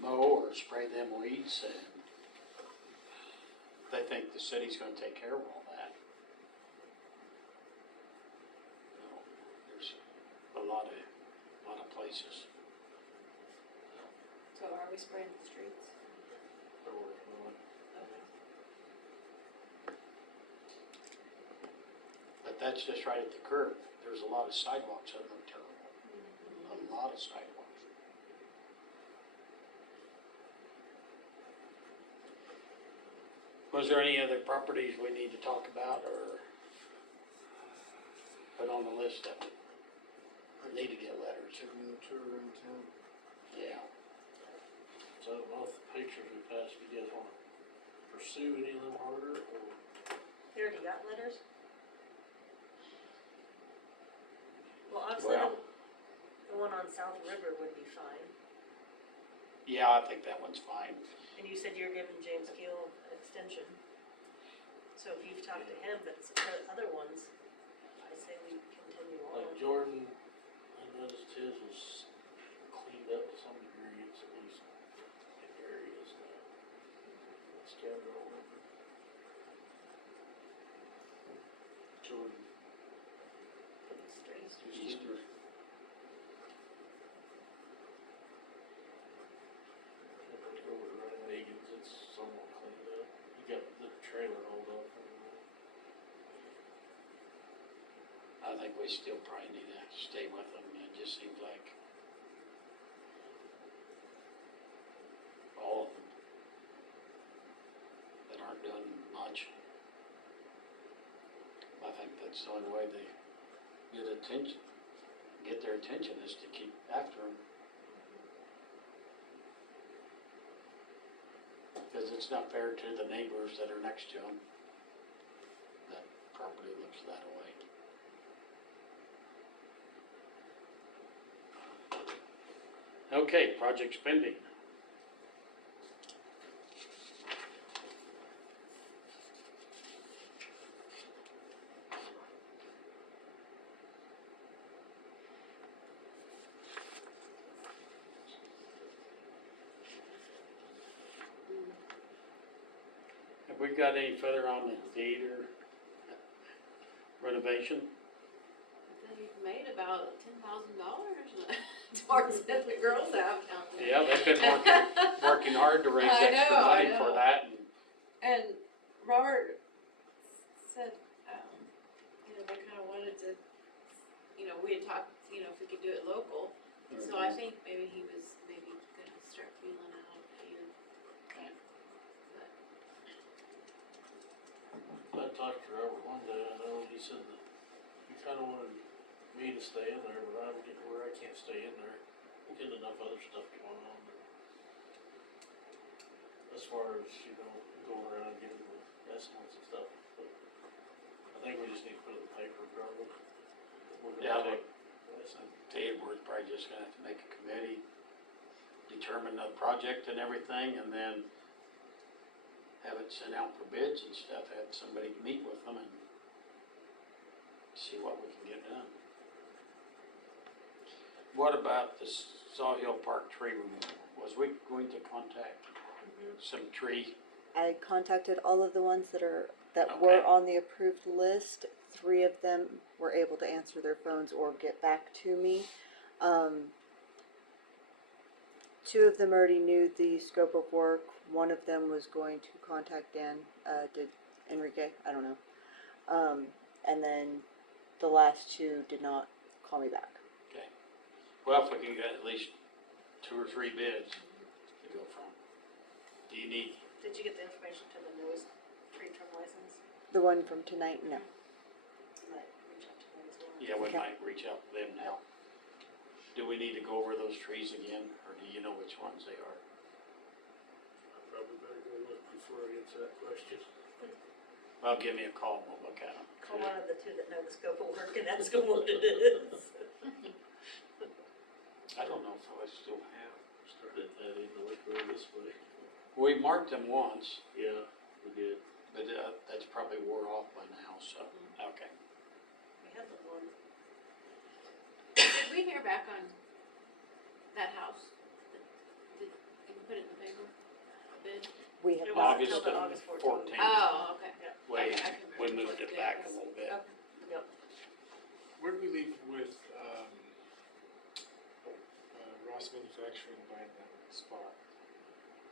mow or spray them weeds, and they think the city's gonna take care of all that. No, there's a lot of places. So are we spraying the streets? They're working on it. But that's just right at the curb. There's a lot of sidewalks that look terrible. A lot of sidewalks. Was there any other properties we need to talk about or put on the list that need to get letters? Taking a tour around town. Yeah. So I don't know if the pictures we passed, if you guys wanna pursue any of them harder, or They already got letters? Well, obviously, Well- the one on South River would be fine. Yeah, I think that one's fine. And you said you're giving James Keel an extension. So if you've talked to him, but the other ones, I say we continue like on. Jordan, I noticed his was cleaned up to some degree, it's at least in areas now. It's scattered all over. Jordan. Easter. Over to Running Reagan's, it's somewhat cleaned up. You got the trailer hold up. I think we still probably need to stay with them. It just seems like all of them that aren't doing much. I think that's the only way they get their attention is to keep after them. Because it's not fair to the neighbors that are next to them. That property looks that way. Okay, project spending. Have we got any further on the theater renovation? They've made about $10,000 towards it, the girls have. Yeah, they've been working hard to raise I extra know, I money for know. that, and And Robert said, they kind of wanted to, we had talked, if we could do it local. So I think maybe he was gonna start feeling out a few. But I talked to Robert one day, I know, he said that he kinda wanted me to stay in there, but I'm getting where I can't stay in there. Getting enough other stuff going on. As far as, going around and getting the estimates and stuff, but I think we just need to put it in the paper, probably. We're Yeah, gonna take, Tabor's probably just gonna have to make a committee, determine the project and everything, and then have it sent out for bids and stuff, have somebody meet with them and see what we can get done. What about the Sawhill Park tree removal? Was we going to contact some tree? I contacted all of the ones that Okay. were on the approved list. 3 of them were able to answer their phones or get back to me. 2 of them already knew the scope of work. 1 of them was going to contact Dan, did Enrique, I don't know. And then the last 2 did not call me back. Okay. Well, if we can get at least 2 or 3 bids to go from. Do you need, Did you get the information to the newest tree trim license? The one from tonight, no. You might reach out to them as well. yeah, we Okay. might reach out to them now. Do we need to go over those trees again, or do you know which ones they are? I probably better go look before I answer that question. Well, give me a call and we'll look at them. Call one of the 2 that know the scope of work and ask them what it is. I don't know if I still have. Started that in the lake road this way. We marked them once, Yeah, we did. but that's probably wore off by now, so, okay. We had the one. did we hear back on that house? Did you put it in the paper? A bid? We have It not. was August until the August 14th. 14th. Oh, okay. We, Okay, I can we remember moved what it the back bid a was. little bit. Okay. Yep. Where did we leave with, Ross Manufacturing buying that spot?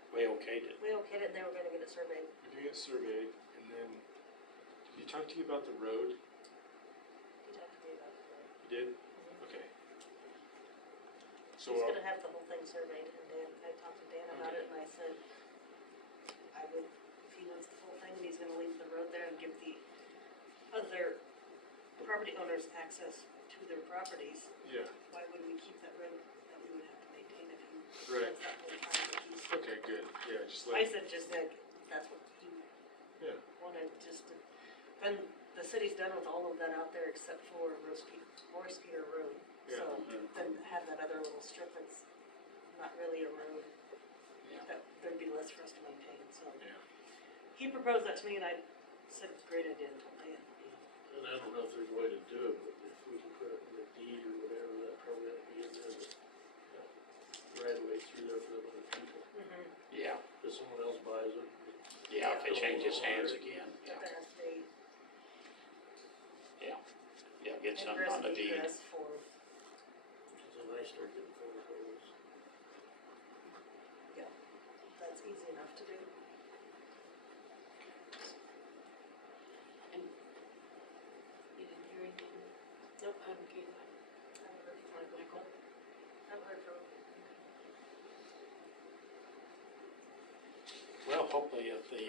We okayed it. We okayed it and they were gonna get it surveyed. We're doing it surveyed, and then, did he talk to you about the road? He talked to me about it. You did? Okay. So, He's gonna have the whole thing surveyed and Dan, I talked to Dan about it and I said, I would, if he wants the whole thing, and he's gonna leave the road there and give the other property owners access to their properties, yeah, why would we keep that road that we would have to maintain if he right, wants that whole time that he's. okay, good, yeah, just I like, said just like, that's what he yeah, wanted, just to, then the city's done with all of that out there except for Morris Peter Road. Yeah. So then have that other little strip that's not really a road, Yeah. that there'd be less for us to maintain, so. yeah. He proposed that to me and I said it's a great idea and told Dan. And I don't know if there's a way to do it, but if we can put it in the deed or whatever, that probably ought to be in there, but, right away through there for the other people. Yeah, If someone else buys it. yeah, if it changes hands again, yeah, That has to be yeah, get something on the ingress and deed. egress for, It's a nice start getting photos. that's easy enough to do. You didn't hear anything? Nope. Okay. I haven't heard from Michael. Haven't heard from him. Well, hopefully if the,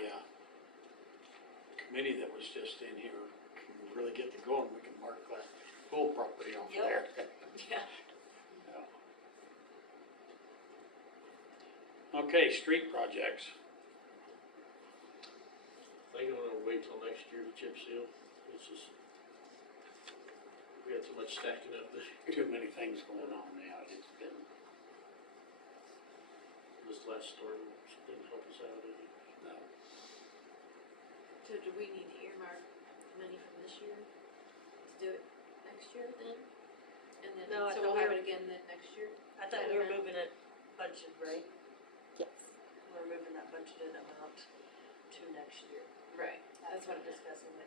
committee that was just in here can really get to going, we can mark that full property off Yep. there. Yeah. Okay, street projects. I think I'm gonna wait till next year to chip seal. It's just, we got so much stacking up this Too many things going on now, it's been, last storm didn't help us out any. no. So do we need to earmark money from this year to do it next year then? And then, No, I so thought we'll we have were- it again then next year? I thought we were moving it budget, right? Yes. We're moving that budgeted amount to through next year. Right, that's what I'm it is. discussing it.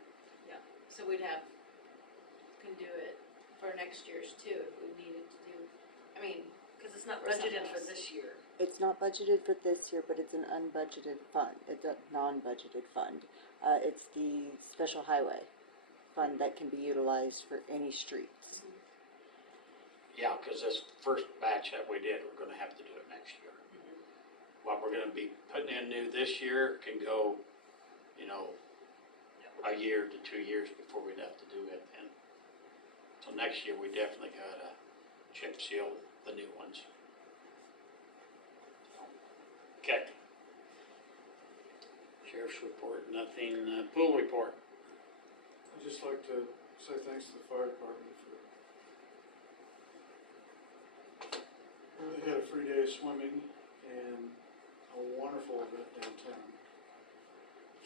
So we'd have, can do it for next year's too, if we needed to do, I mean, Cause it's not Or something budgeted for else. this year. It's not budgeted for this year, but it's an unbudgeted fund, it's a non-budgeted fund. It's the special highway fund that can be utilized for any streets. Yeah, cause this first batch that we did, we're gonna have to do it next year. What we're gonna be putting in new this year can go, you know, a year to 2 years before we'd have to do it then. So next year, we definitely gotta chip seal the new ones. Okay. Sheriff's report, nothing, pool report. I'd just like to say thanks to the fire department for, they had a free day of swimming and a wonderful event downtown.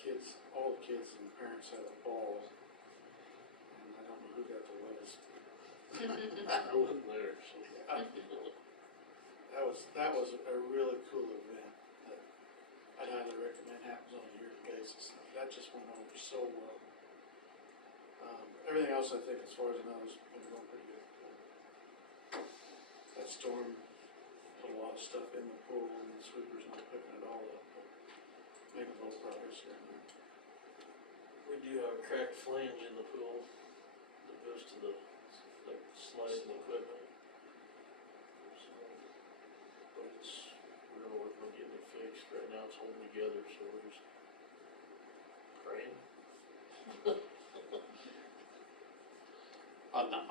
Kids, all the kids and parents had a ball, and I don't know who got the wettest. I wasn't there, so. That was a really cool event that I'd highly recommend happens on a yearly basis. That just went over so well. Everything else, I think, as far as I know, has been going pretty good. That storm put a lot of stuff in the pool and the sweepers not picking it all up, but making a little progress here and there. We do have a cracked flange in the pool that goes to the, like, sliding equipment. So, but we're gonna work on getting it fixed. Right now it's holding together, so we're just praying.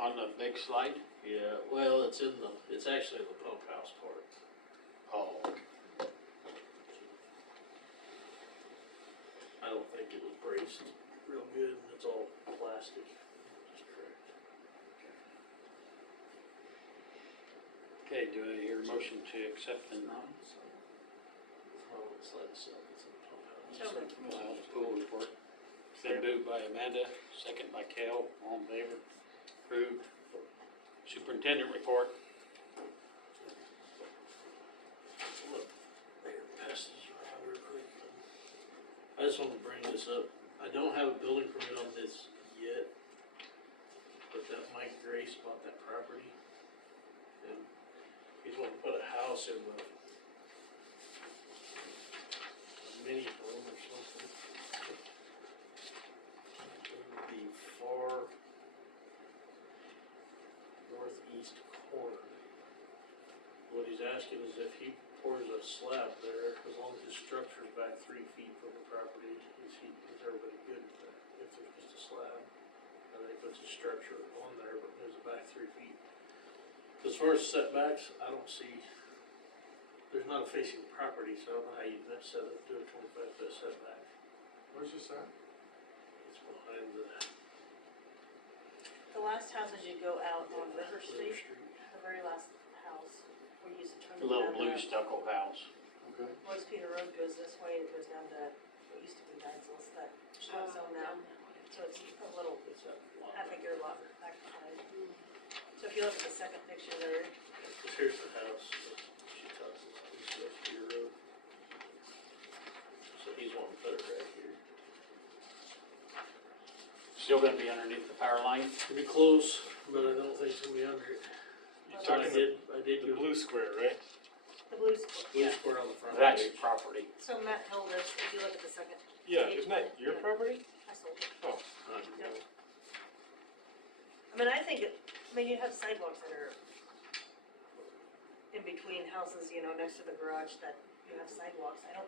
On the big slide? Yeah, well, it's actually in the pump house part. Oh, okay. I don't think it was braced real good, and it's all plastic, just cracked. Okay, do I hear a motion to accept the Oh, it's like itself, it's in the pump house. So moved. pool report? Been moved by Amanda, second by Cal, all in favor? Approved. Superintendent report. Look, here, pass these around real quick. I just wanted to bring this up. I don't have a building permit on this yet, but that Mike Grace bought that property. And he's wanting to put a house in the a mini home or something. In the far northeast corner. What he's asking is if he pours a slab there, as long as the structure's back 3 feet from the property, is everybody good with that? If there's just a slab, and then he puts a structure on there, but moves it back 3 feet. As far as setbacks, I don't see, there's not a facing property, so I don't know how you set it, do a 25-foot setback. Where's this at? It's behind the The last house as you go out on River River Street, Street. the very last house, where you used to turn The little down blue the stucco house. Okay. West Peter Road goes this way, it goes down to, what used to be Deinzel's, that short zone now. So it's a little It's that lot. half acre lot back behind. So if you look at the second picture there, Cause here's the house that she talks about, this is West Peter Road. So he's wanting to put it right here. Still gonna be underneath the power line? It'll be close, but I don't think it's gonna be under it. You're So I talking did The go blue square, right? the blue, blue yeah. square on the front That's page. property. So Matt told us, if you look at the second Yeah, page. isn't that your yeah, property? I sold it. Oh, Yep. I mean, I think you have sidewalks that are in between houses, you know, next to the garage that you have sidewalks. I don't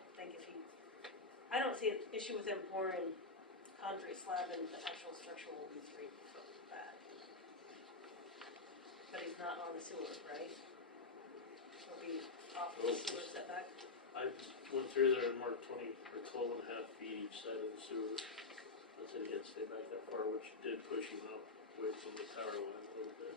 see an issue with them pouring concrete slab and the actual structure will be 3 foot back. But he's not on the sewer, right? He'll be off the Nope. sewer setback. I went through there and marked 20 or 12.5 feet each side of the sewer. I said he had to stay back that far, which did push him out away from the power line a little bit.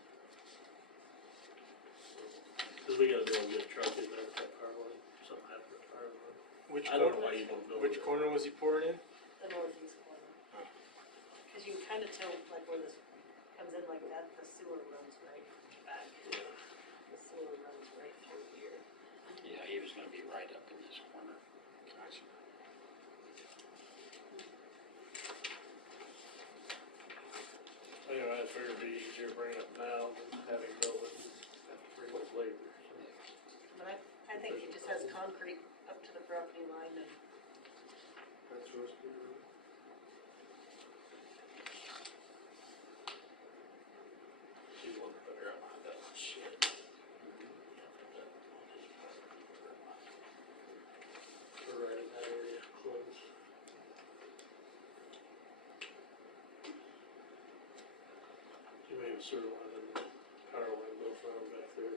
Cause we gotta be able to get a truck in there with that power line, something happened with the power line. which I don't know corner? why you don't go Which there. corner was he pouring in? The northeast corner. Cause you can kinda tell like where this comes in like that, the sewer runs right back. Yeah. The sewer runs right through here. Yeah, he was gonna be right up in this corner. Gotcha. property, up to the property line and That's Rusty Road. She's wondering better about that shit. We're right in that area, close. You may have sort of wanted the power line go from back there.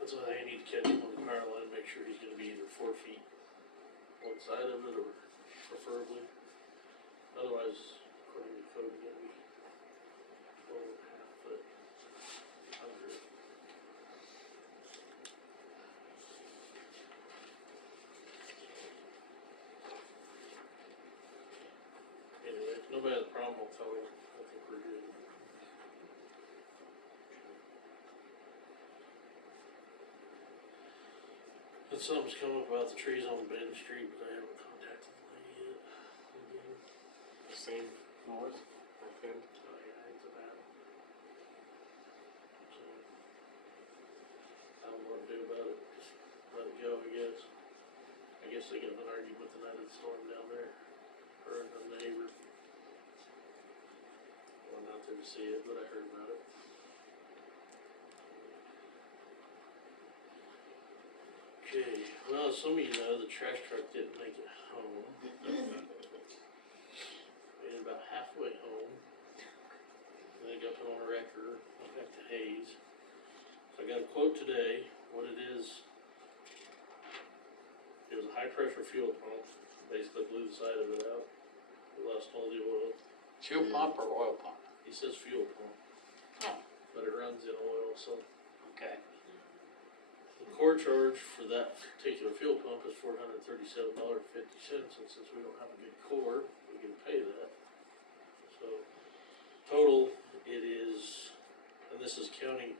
That's why I need to catch him on the power line, make sure he's gonna be either 4 feet one side of it or preferably. Otherwise, according to code, you're gonna be 12.5 foot under it. Anyway, if nobody has a problem, I'll tell him, I think we're good. And something's come up about the trees on Benton Street, but I haven't contacted the lady yet. Again. Same north end. Oh yeah, it's a bad. So, I don't know what to do about it, just let it go, I guess. I guess they got in an argument the night of the storm down there, her and the neighbor. I went out there to see it, but I heard about it. Okay, well, as some of you know, the trash truck didn't make it home. Made it about halfway home. And then got put on a wrecker, went back to Hayes. So I got a quote today, what it is. It was a high pressure fuel pump, basically blew the side of it out. It lost all the oil. Fuel pump or oil pump? He says fuel pump. Oh. But it runs in oil, so. Okay. The core charge for that particular fuel pump is $437.50, and since we don't have a good core, we can pay that. So, total, it is, and this is counting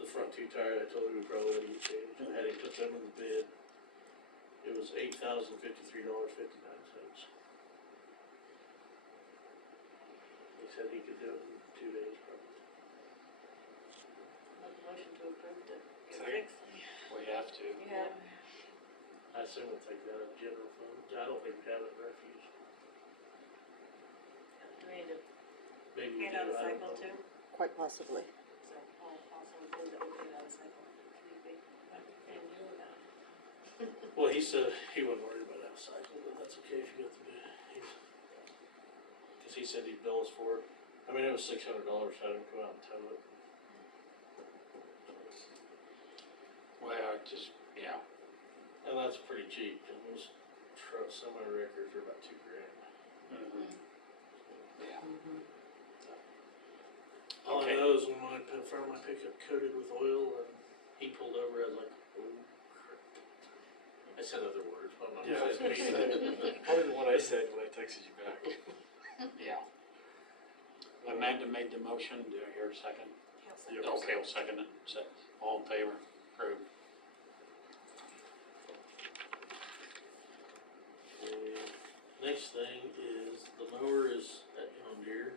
the front 2 tires I told you we probably had to get changed. I had to put them in the bid. It was $8,053.59. He said he could do it in 2 days probably. make a motion to approve to get Second. fixed. We have to. Yeah. I assume we'll take that out of general fund. I don't think we have it in refuse. Do we need to Maybe we hand do, out a I don't cycle know. too? Quite possibly. So I'll also include that we hand out a cycle. if need be. Well, he said he wasn't worried about that cycle, but that's okay if you got the bid. Cause he said he'd bill us for it. I mean, it was $600 to have him come out and tow it. Well, just, yeah. And that's pretty cheap, cause most truck semi-wreckers are about $2 grand. Yeah. All I Okay. know is when my front of my pickup coated with oil and he pulled over, I was like, oh crap. I said other words, but I'm not Yeah, I was saying gonna say, probably the one I said when I texted you back. Yeah. Amanda made the motion, do I hear a second? He'll second. Okay, I'll second it, all in favor, approved. Next thing is, the mower is at John Deere.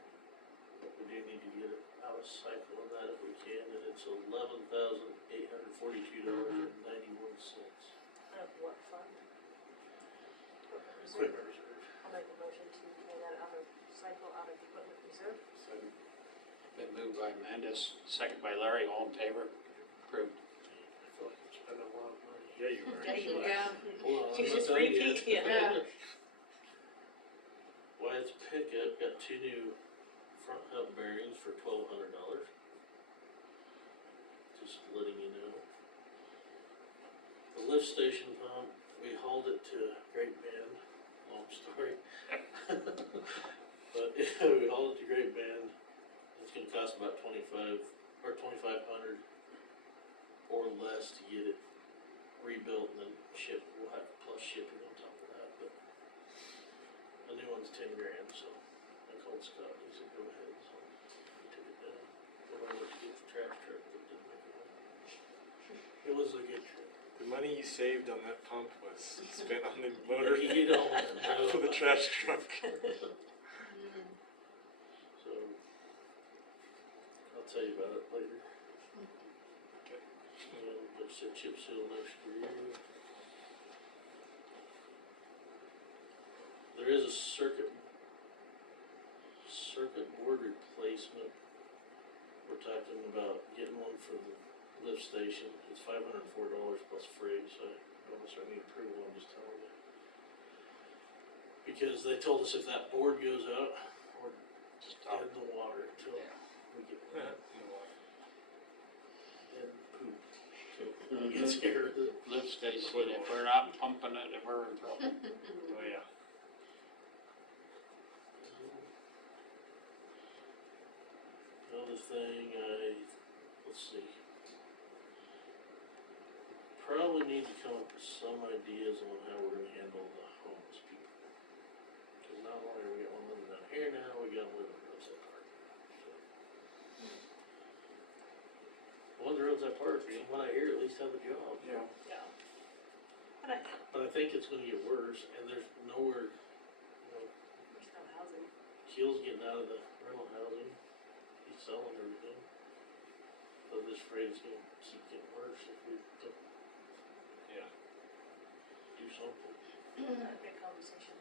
We do need to get it out of cycle on that if we can, and it's $11,842.91. What fund? Equipment reserve. I'll make a motion to pay that out of cycle, out of equipment reserve. Been moved by Amanda, second by Larry, all in favor, approved. I feel like I'm spending a lot of money. Yeah, you were. Yeah, you Yeah. Hold on, You I'm just not done yet. repeat, yeah. Wyatt's pickup got 2 new front hub bearings for $1,200. Just letting you know. The lift station pump, we hauled it to Great Bend, long story. But we hauled it to Great Bend, it's gonna cost about 25 or 2,500 or less to get it rebuilt and then shipped. We'll have plus shipping on top of that, but the new one's 10 grand, so I called Scott, he said, go ahead, so we took it down. Then I went to get the trash truck, but didn't make it home. It was a good trip. The money you saved on that pump was spent on the motor You don't know for the about trash truck. So, I'll tell you about it later. Okay. There's said chip seal next year. There is a circuit board replacement. We're talking about getting one for the lift station. It's $504 plus freight, so I don't necessarily need approval, I'm just telling you. Because they told us if that board goes out, we're just dead in the water until we get that. And poop. Till it gets here. Lift station, if we're not pumping it, we're in trouble. Oh, yeah. Another thing, let's see. Probably need to come up with some ideas on how we're gonna handle the homeless people. Cause not only are we got one living down here now, we got one living in Roadside Park. One of the Roadside Park, from what I hear, at least have a job. Yeah. Yeah. But But I think it's gonna get worse, and there's nowhere, you know, there's no housing. Keel's getting out of the rental housing, he's selling everything. So this afraid it's gonna keep getting worse if we don't Yeah. do something. That'd be a conversation.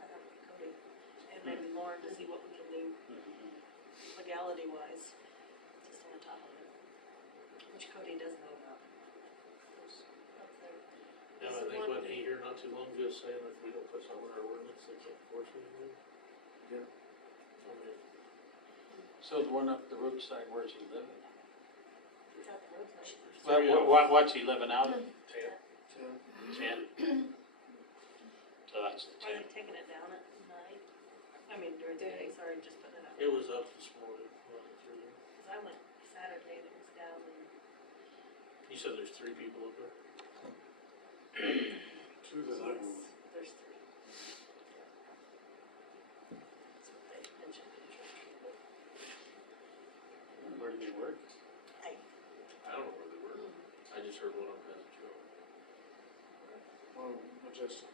I'd have with Cody and maybe Lauren to see what we can do legality wise, just on top of it, which Cody does know about. Those up there. Yeah, I think wasn't he here not too long ago saying if we don't put something in our ordinance, they can't enforce anything? Yeah. I mean, So the one up the roadside, where's he living? It's out the roadside. What's he living out of? Tim? 10. So that's the Why 10. are they taking it down at night? I mean during the day, sorry, just putting it out. it was up this morning, wasn't it, through? Cause I went Saturday and it was down and You said there's 3 people up there? Two that I know. there's 3. That's what they mentioned in church, but Where do they work? I don't know where they were. I just heard one of them has a job. Well, Majestic.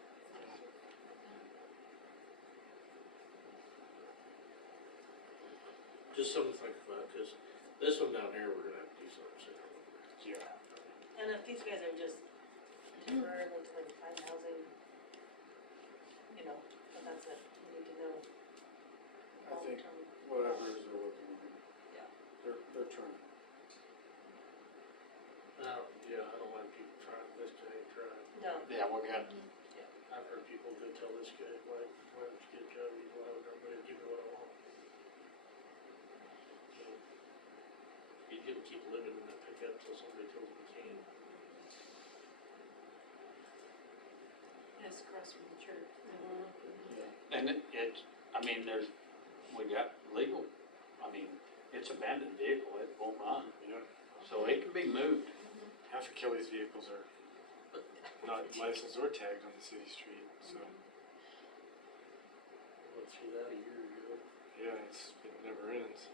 Just something to think about, cause this one down here, we're gonna have to do something soon. Yeah. and if these guys are just temporarily until they find housing, you know, but that's it, we need to know I long think term. whatever it is they're working on. Yeah. They're trying. I don't mind people trying, this guy ain't trying. No. Yeah, we got, I've heard people go tell this guy, why don't you get a job, he's allowed everybody to give me what I want. So, he's gonna keep living in that pickup till somebody tells him he can't. Yes, across from the church. and I mean, we got legal, I mean, it's abandoned vehicle, it won't run, Yeah. so it can be moved. Half of Kelly's vehicles are not licensed or tagged on the city street, so, I went through that a year ago. yeah, it never ends.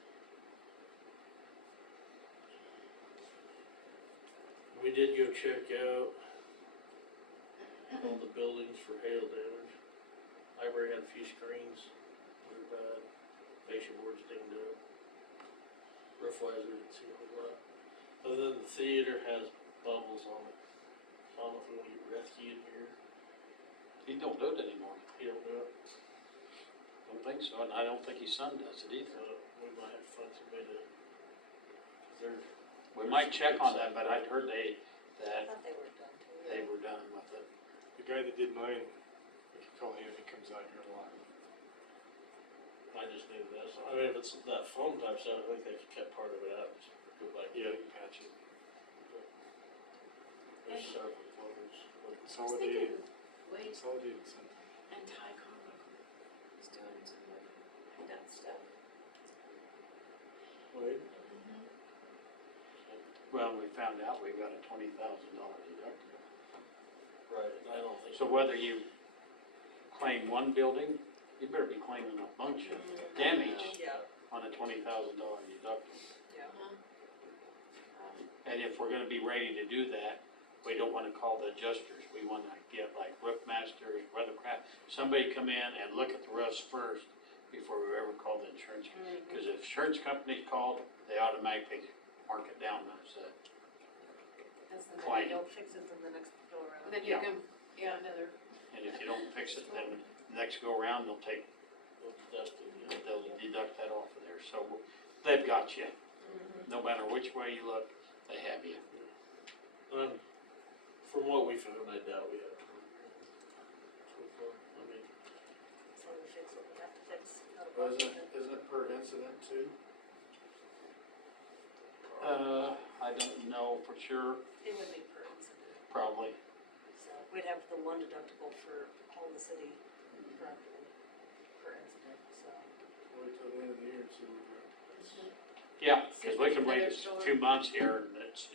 We did go check out all the buildings for hail damage. Library had a few screens that were bad, fascia boards dinged up. Roof wiser didn't see a whole lot. Other than the theater has bubbles on it. I don't know if we want to get rescue in here. He don't do it anymore, You don't know. don't think so, and I don't think his son does it either. We might have to find somebody to, cause they're, We might check on that, but I'd heard I that thought they were done too. they were done with it. The guy that did mine, we can call him, he comes out here a lot. I just knew that, so, I mean, if it's that foam type stuff, I think they could cut part of it out, and just go back. Yeah, you can patch it. There's several photos, like, Consolidated, Wade consolidated something. and Ty Carmichael was doing some of that stuff. Wade? Well, we found out we got a $20,000 deductible. right, and I don't think. So whether you claim one building, you better be claiming a bunch of damage Yeah, on a $20,000 deductible. yeah. And if we're gonna be ready to do that, we don't wanna call the adjusters, we wanna get like roof masters, weathercraft, somebody come in and look at the roofs first before we ever call the insurance. Cause if insurance company's called, they automatically mark it down as Cause then, Claim. Don't fix it from the next go around. then you Yeah. can, another, And if you don't fix it, then next go around, they'll take, Well, that's good, yeah. they'll deduct that off of there. So they've got you. No matter which way you look, they have you. From what we found, I doubt we have to. So far, I mean, So we fix what we have to fix. Not a Well, problem. isn't it per incident too? I don't know for sure, It would be per incident. probably. So we'd have the one deductible for all the city property per incident, so. Wait till the end of the year and see what we're. Yeah, See cause if we we can can wait better store. 2 months here and it's,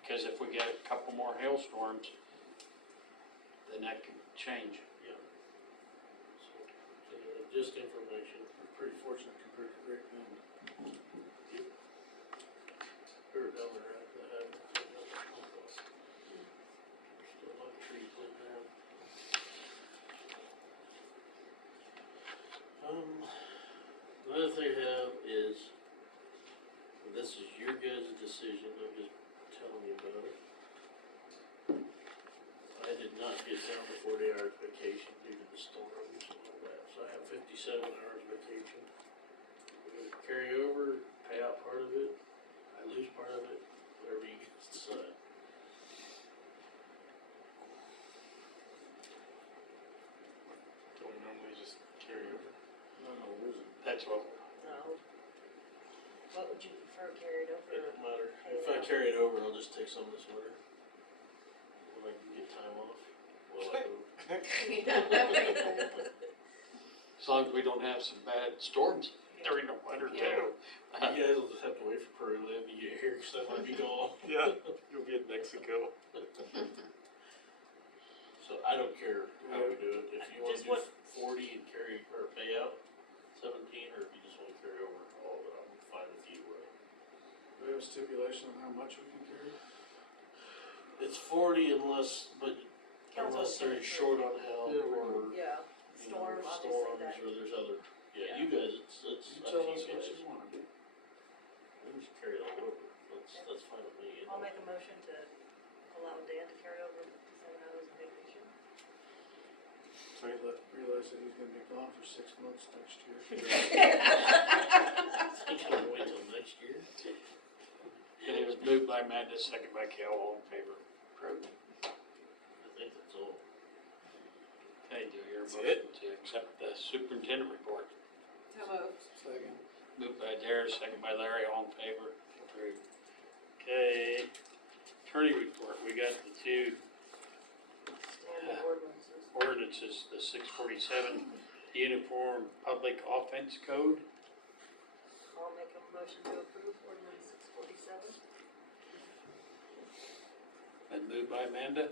because if we get a couple more hailstorms, then that could change. yeah. So, just information. We're pretty fortunate compared to Great Bend. We were down there at the, still a lot of trees in there. Another thing I have is, this is your guys' decision, I'm just telling you about it. I did not get down to 40 hours vacation due to the storms and all that, so I have 57 hours vacation. We're gonna carry over, pay out part of it, I lose part of it, whatever you guys decide. Don't we normally just carry over? No, losing. That's what, No. What would you prefer, carried over? It don't matter, if I carry it over, I'll just take some this winter. When I can get time off, while I go. as long as we don't have some bad storms during the winter too. You guys will just have to wait for Peru Land to get here, cause I might be gone. Yeah, you'll be in Mexico. So I don't care how we do it, if you wanna Just do what- 40 and carry, or pay out 17, or if you just wanna carry over all of it, I'm fine with either way. Do we have a stipulation on how much we can carry? It's 40 unless, but Council unless they're can short on Yeah, help, we or, Yeah, you know, storm, obviously storms, that. or there's other, yeah, you guys, it's You up tell to us you what guys. you want. We just carry it all over, that's fine with me. I'll make a motion to allow Dan to carry over 7 hours of vacation. So you realize that he's gonna be gone for 6 months next year. You can't wait till next year. Okay, it was moved by Amanda, second by Cal, all in favor, approved. I think that's all. Okay, do your That's motion to accept the superintendent report. so moved. Second. Moved by Darius, second by Larry, all in favor, approved. Okay, attorney report, we got the 2 Standard ordinances. ordinances, the 647 Uniform Public Offense Code. I'll make a motion to approve ordinance 647. Been moved by Amanda,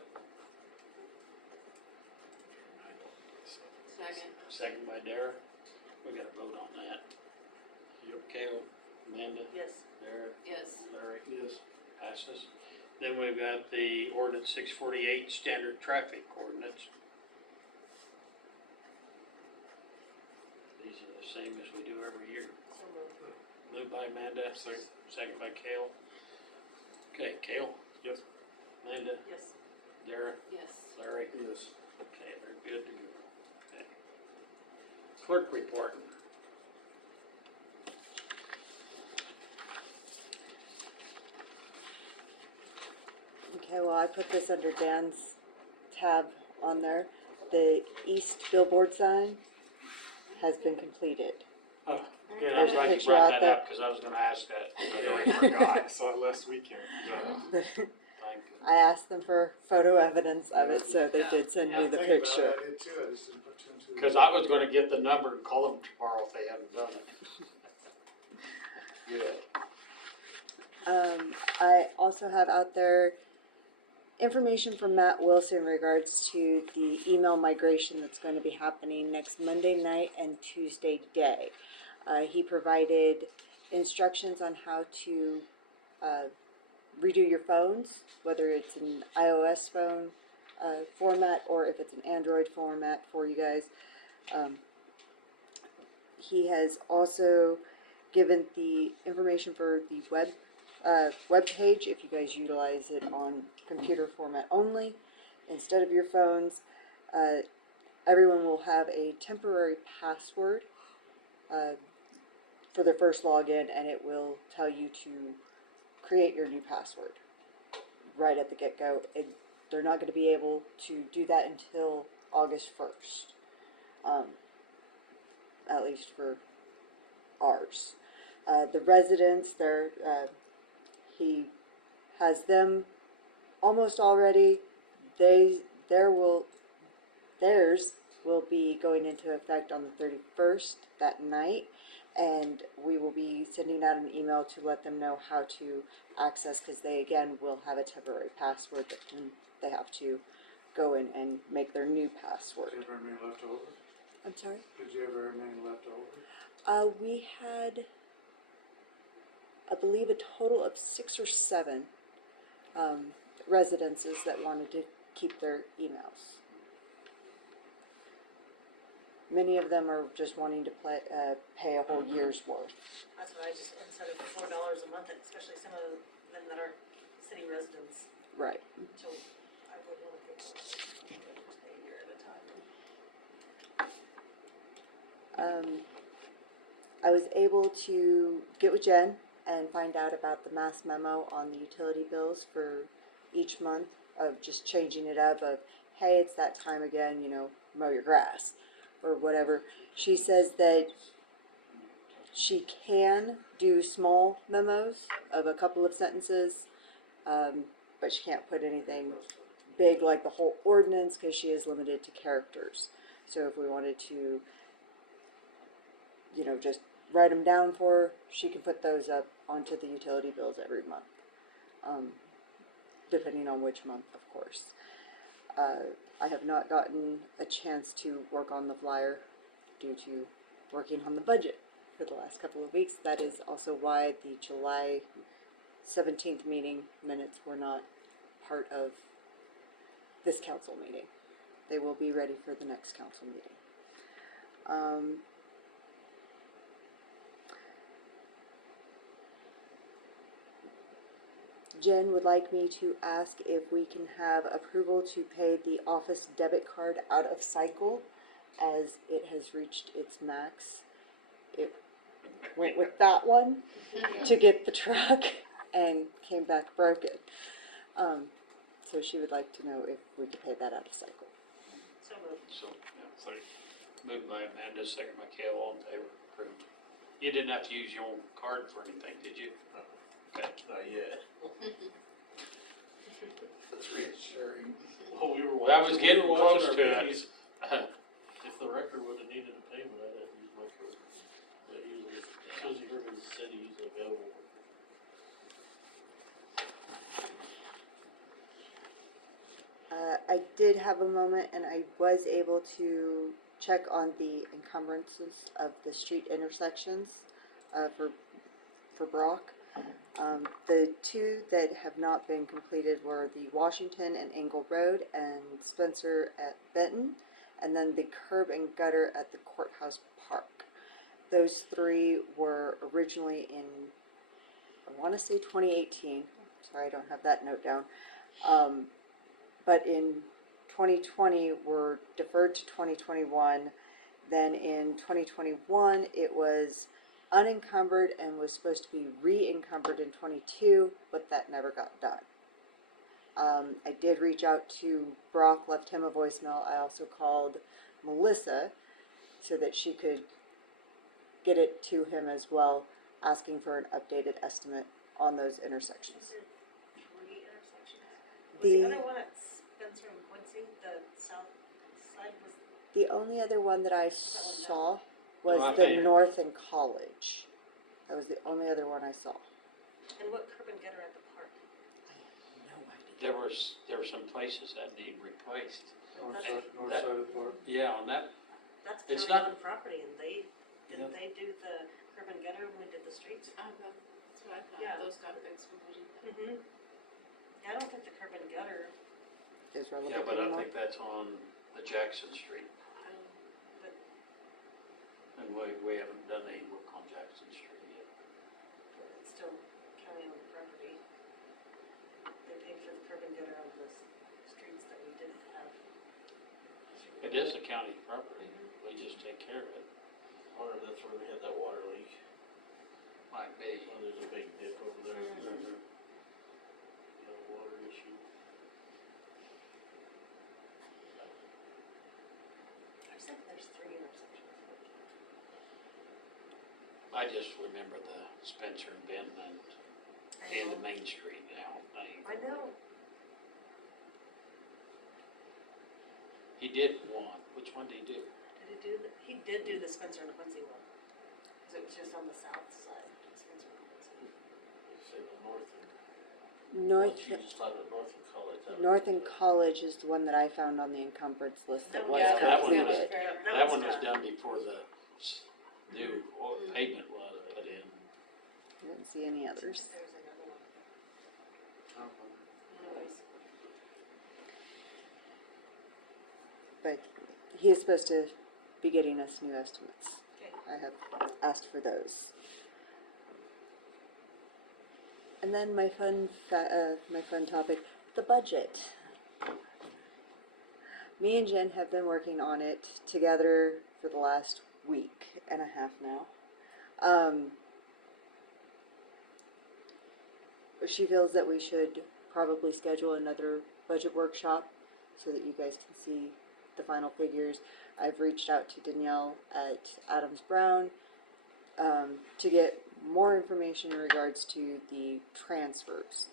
Second. second by Dara. We gotta vote on that. Okay, Amanda, Yes. Dara, Yes. Larry, Yes. passes. Then we've got the ordinance 648 Standard Traffic Ordinance. These are the same as we do every year. So moved. Moved by Amanda, second by Cale. Okay, Cale? Yes. Amanda, Yes. Dara, Yes. Larry? Yes. Okay, they're good to go. Okay. Clerk report. Okay, well, I put this under Dan's tab on there. The east billboard sign has been completed. Oh, good, I was glad you Picture brought out that there. up, cause I was gonna ask that, I already forgot. I saw it last weekend. Thank you. I asked them for photo evidence of it, so they did send me the picture. I did too, I just didn't put 2 and 2 together. Cause I was gonna get the number and call them tomorrow if they hadn't done it. Good. I also have out there information from Matt Wilson in regards to the email migration that's going to be happening next Monday night and Tuesday day. He provided instructions on how to redo your phones, whether it's an iOS phone format or if it's an Android format for you guys. He has also given the information for the web page if you guys utilize it on computer format only instead of your phones. Everyone will have a temporary password for their first login, and it will tell you to create your new password right at the get-go. They're not going to be able to do that until August 1st, at least for ours. The residents, he has them almost all ready. Theirs will be going into effect on the 31st that night, and we will be sending out an email to let them know how to access, because they again will have a temporary password that they have to go in and make their new password. Did you ever have any left over? I'm sorry? Did you ever have any left over? We had, I believe, a total of 6 or 7 residences that wanted to keep their emails. Many of them are just wanting to pay a whole year's worth. That's what I just, instead of $4 a month, and especially some of them that are city residents, Right. so I would want to pay for a year at a time. I was able to get with Jen and find out about the mass memo on the utility bills for each month, of just changing it up of, hey, it's that time again, mow your grass or whatever. She says that she can do small memos of a couple of sentences, but she can't put anything big like the whole ordinance, because she is limited to characters. So if we wanted to, just write them down for her, she can put those up onto the utility bills every month, depending on which month, of course. I have not gotten a chance to work on the flyer due to working on the budget for the last couple of weeks. That is also why the July 17th meeting minutes were not part of this council meeting. They will be ready for the next council meeting. Jen would like me to ask if we can have approval to pay the office debit card out of cycle, as it has reached its max. It went with that one to get the truck and came back broken. So she would like to know if we could pay that out of cycle. So moved. So, moved by Amanda, second by Kale, all in favor, approved. You didn't have to use your own card for anything, did you? Okay. Not yet. That's reassuring. Well, we were Well, I was watching- getting we were watching close our to it. pennies. If the record would have needed a payment, I'd have used my card. But usually, Susie Herman said he's available. I did have a moment, and I was able to check on the encumbrances of the street intersections for Brock. The 2 that have not been completed were the Washington and Engle Road and Spencer at Benton, and then the curb and gutter at the Courthouse Park. Those 3 were originally in, I want to say 2018. Sorry, I don't have that note down. But in 2020 were deferred to 2021. Then in 2021 it was unencumbered and was supposed to be re-encumbered in 22, but that never got done. I did reach out to Brock, left him a voicemail. I also called Melissa so that she could get it to him as well, asking for an updated estimate on those intersections. Is there 3 intersections? Was the The- other one at Spencer and Quincy, the south side was, The only other one that I saw was No, I the think- North and College. That was the only other one I saw. and what curb and gutter at the park? There were some places that need replaced. North side of the park? Yeah, on that, That's It's county not- owned property, and didn't they do the curb and gutter when we did the streets? That's what I thought, Yeah. those got fixed when we did that. Mm-hmm. Yeah, I don't think the curb and gutter, Is relevant yeah, but I anymore. think that's on the Jackson Street, but and we haven't done any work on Jackson Street yet. it's still county owned property. They paid for the curb and gutter on is a county property, we just take care of it. I wonder if that's where we had that water leak. Might be. Well, there's a big dip over there. Mhm. Got a water issue. I said there's 3 intersections. I just remember the Spencer and Benton and end of Main Street now. I know. He did one. Which one did he do? He did do the Spencer and Quincy one. Cause it was just on the south side, Spencer and Quincy. You say the north and, North, you just talked about North and College. that was- North and College is the one that I found on the encumbrance list that was Yeah, that one was- completed. That one was done before the new pavement was put in. I didn't see any others. There's another one. Anyways, But he is supposed to be getting us new estimates. okay. I have asked for those. And then my fun topic, the budget. Me and Jen have been working on it together for the last week and a half now. She feels that we should probably schedule another budget workshop so that you guys can see the final figures. I've reached out to Danielle at Adams Brown to get more information in regards to the transfers,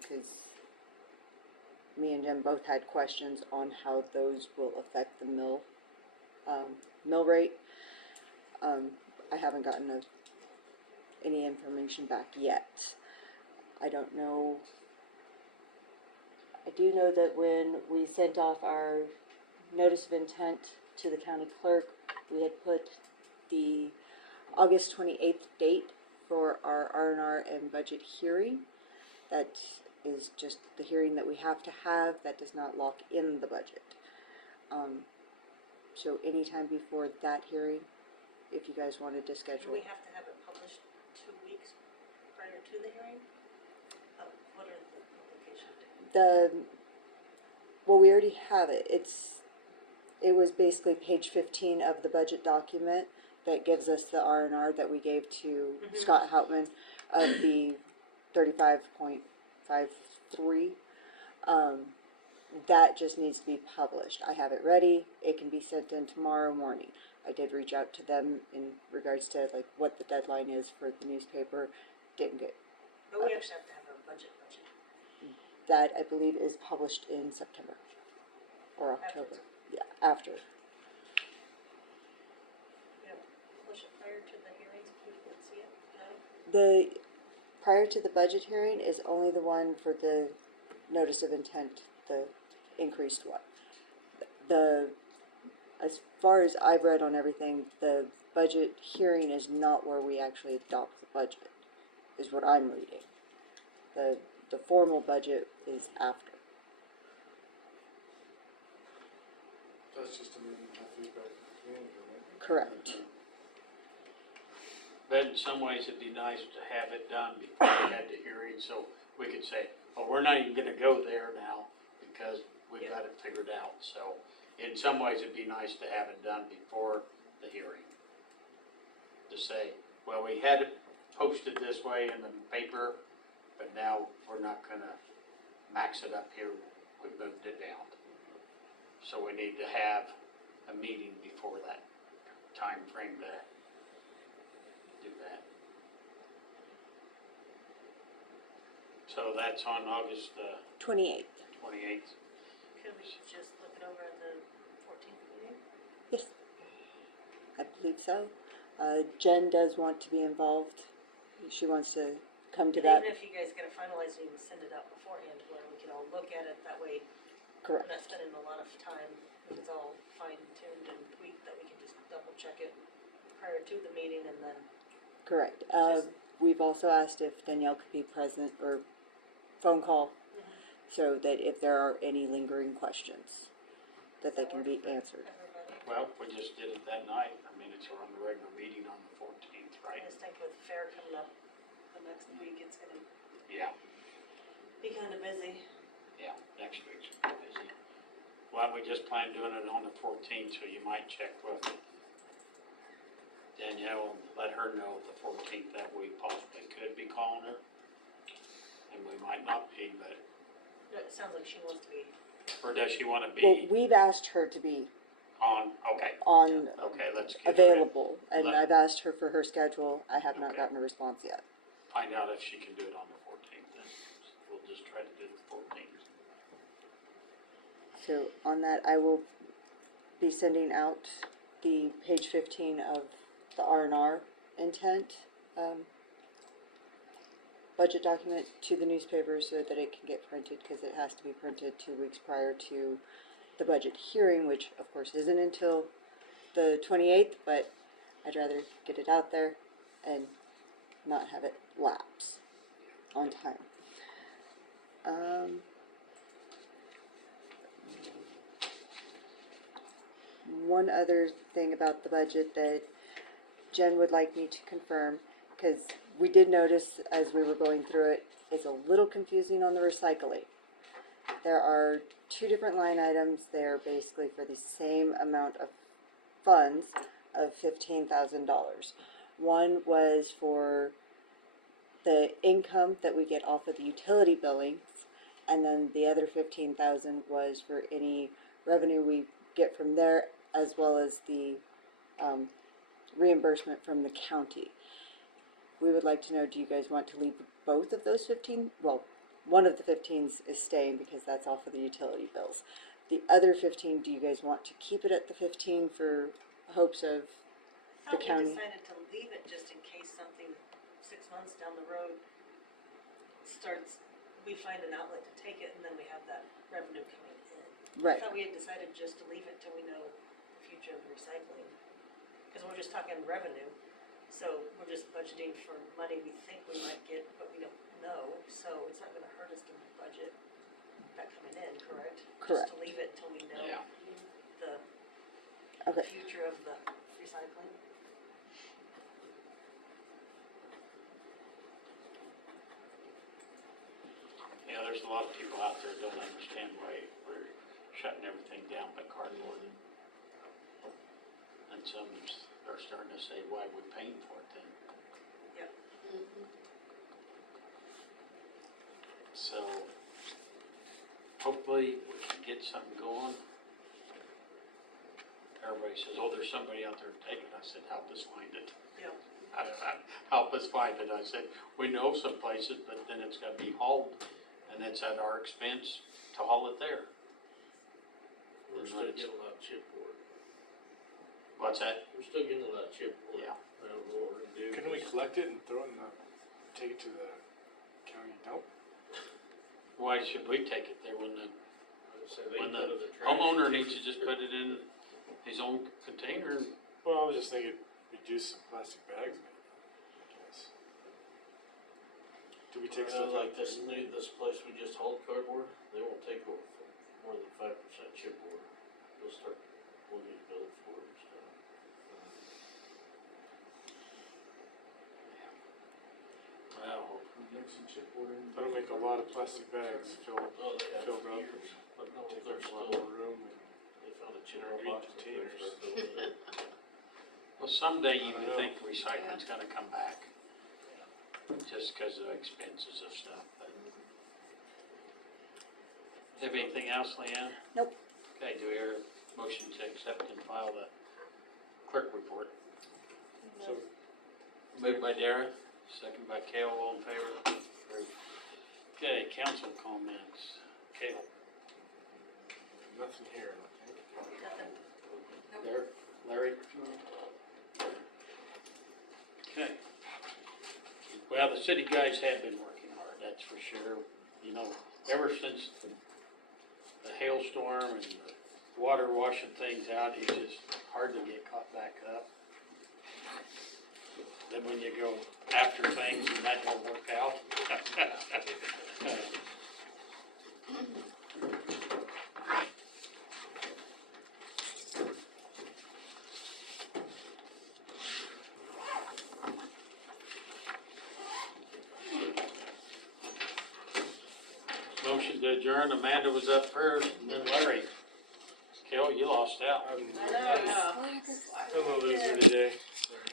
because me and Jen both had questions on how those will affect the mill rate. I haven't gotten any information back yet. I don't know. I do know that when we sent off our notice of intent to the county clerk, we had put the August 28th date for our R&R and budget hearing. That is just the hearing that we have to have. That does not lock in the budget. So anytime before that hearing, if you guys wanted to Do schedule. we have to have it published 2 weeks prior to the hearing? What are the publication dates? Well, we already have it. It was basically page 15 of the budget document that gives us the R&R that we gave to Scott Houtman of the 35.53. That just needs to be published. I have it ready. It can be sent in tomorrow morning. I did reach out to them in regards to like what the deadline is for the newspaper. Didn't get But we actually have to have a budget. that. I believe is published in September or October. Yeah, after. We have to publish it prior to the hearings, people can see it, no? The prior to the budget hearing is only the one for the notice of intent, the increased one. As far as I've read on everything, the budget hearing is not where we actually adopt the budget, is what I'm reading. The formal budget is after. That's just a meeting, have feedback from the community, right? Correct. But in some ways, it'd be nice to have it done before we had the hearing, so we could say, oh, we're not even gonna go there now because we've got it figured out. So in some ways, it'd be nice to have it done before the hearing. To say, well, we had it posted this way in the paper, but now we're not gonna max it up here, we moved it down. So we need to have a meeting before that time frame to do that. So that's on August 28th. 28th. Can we just look it over at the 14th meeting? Yes, I believe so. Jen does want to be involved. She wants to come to And that. even if you guys get it finalized, you can send it out beforehand where we can all look at it, that way we're Correct. not spending a lot of time, if it's all fine tuned and tweaked, that we can just double check it prior to the meeting and then. Correct. We've also asked if Danielle could be present or phone call so that if there are any lingering questions, that they can be answered. Everybody, Well, we just did it that night. I mean, it's on the regular meeting on the 14th, I right? just think with fair coming up the next week, it's gonna Yeah, be kinda busy. yeah, next week's busy. why don't we just plan doing it on the 14th, so you might check with Danielle and let her know the 14th that we possibly could be calling her. And we might not be, but, It sounds like she wants to be. or does she wanna Well, be we've asked her to be on, okay, on okay, let's get her in. available, and Let- I've asked her for her schedule. I have not Okay. gotten a response yet. Find out if she can do it on the 14th, then we'll just try to do the 14th. So on that, I will be sending out the page 15 of the R&R intent budget document to the newspaper so that it can get printed, because it has to be printed 2 weeks prior to the budget hearing, which of course isn't until the 28th, but I'd rather get it out there and not have it lapse on time. One other thing about the budget that Jen would like me to confirm, because we did notice as we were going through it, it's a little confusing on the recycling. There are 2 different line items. They're basically for the same amount of funds of $15,000. One was for the income that we get off of the utility billings, and then the other 15,000 was for any revenue we get from there, as well as the reimbursement from the county. We would like to know, do you guys want to leave both of those 15? Well, one of the 15s is staying because that's off of the utility bills. The other 15, do you guys want to keep it at the 15 for hopes of I the thought we county? decided to leave it just in case something 6 months down the road starts, we find an outlet to take it and then we have that revenue coming in. Right. I thought we had decided just to leave it till we know the future of the recycling. Cause we're just talking revenue, so we're just budgeting for money we think we might get, but we don't know, so it's not gonna hurt us to budget that coming in, correct? Correct. Just to leave it until we know Yeah. the Okay. future of the recycling. Yeah, there's a lot of people out there that don't understand why we're shutting everything down but cardboard. And some are starting to say, why are we paying for it then? Yep. So, hopefully we can get something going. Everybody says, oh, there's somebody out there to take it. I said, help us find it. Yep. Help us find it. I said, we know some places, but then it's gotta be hauled, and it's at our expense to haul it there. We're still getting a lot of chipboard. What's that? We're still getting a lot of chipboard. Yeah. I don't know what we're gonna do. Couldn't we collect it and throw it in the, take it to the county dump? Why should we take it there when the I'd say they when go the to trash homeowner and needs to just put it in his own container? Well, I was just thinking, reduce some plastic bags maybe, I guess. Do we take stuff like out this there? this place we just hauled cardboard, they won't take over more than 5% chipboard. They'll start, we'll need to build for it and stuff. Well, Mix some chipboard in. That'll make a lot of plastic bags filled Oh, they have Filled for up. years, but no, take they're up a lot still, more room. they found a They're chipboard big box. up there, containers. start filling it up. well, someday you I would don't know. think recycling's gonna come back, just because of the expenses of stuff, but. Have anything else, Leanne? Nope. Okay, do we hear a motion to accept and file the clerk report? So, Moved by Dara, second by Kale, all in favor? Approved. Okay, council comments. Kale, nothing here, I think. Nothing. there, Larry? Okay. Well, the city guys have been working hard, that's for sure. You know, ever since the hailstorm and the water washing things out, it's just hard to get caught back up. Then when you go after things and that don't work out. Motion to adjourn, Amanda was up first, and then Larry. Oh, you lost out. I know.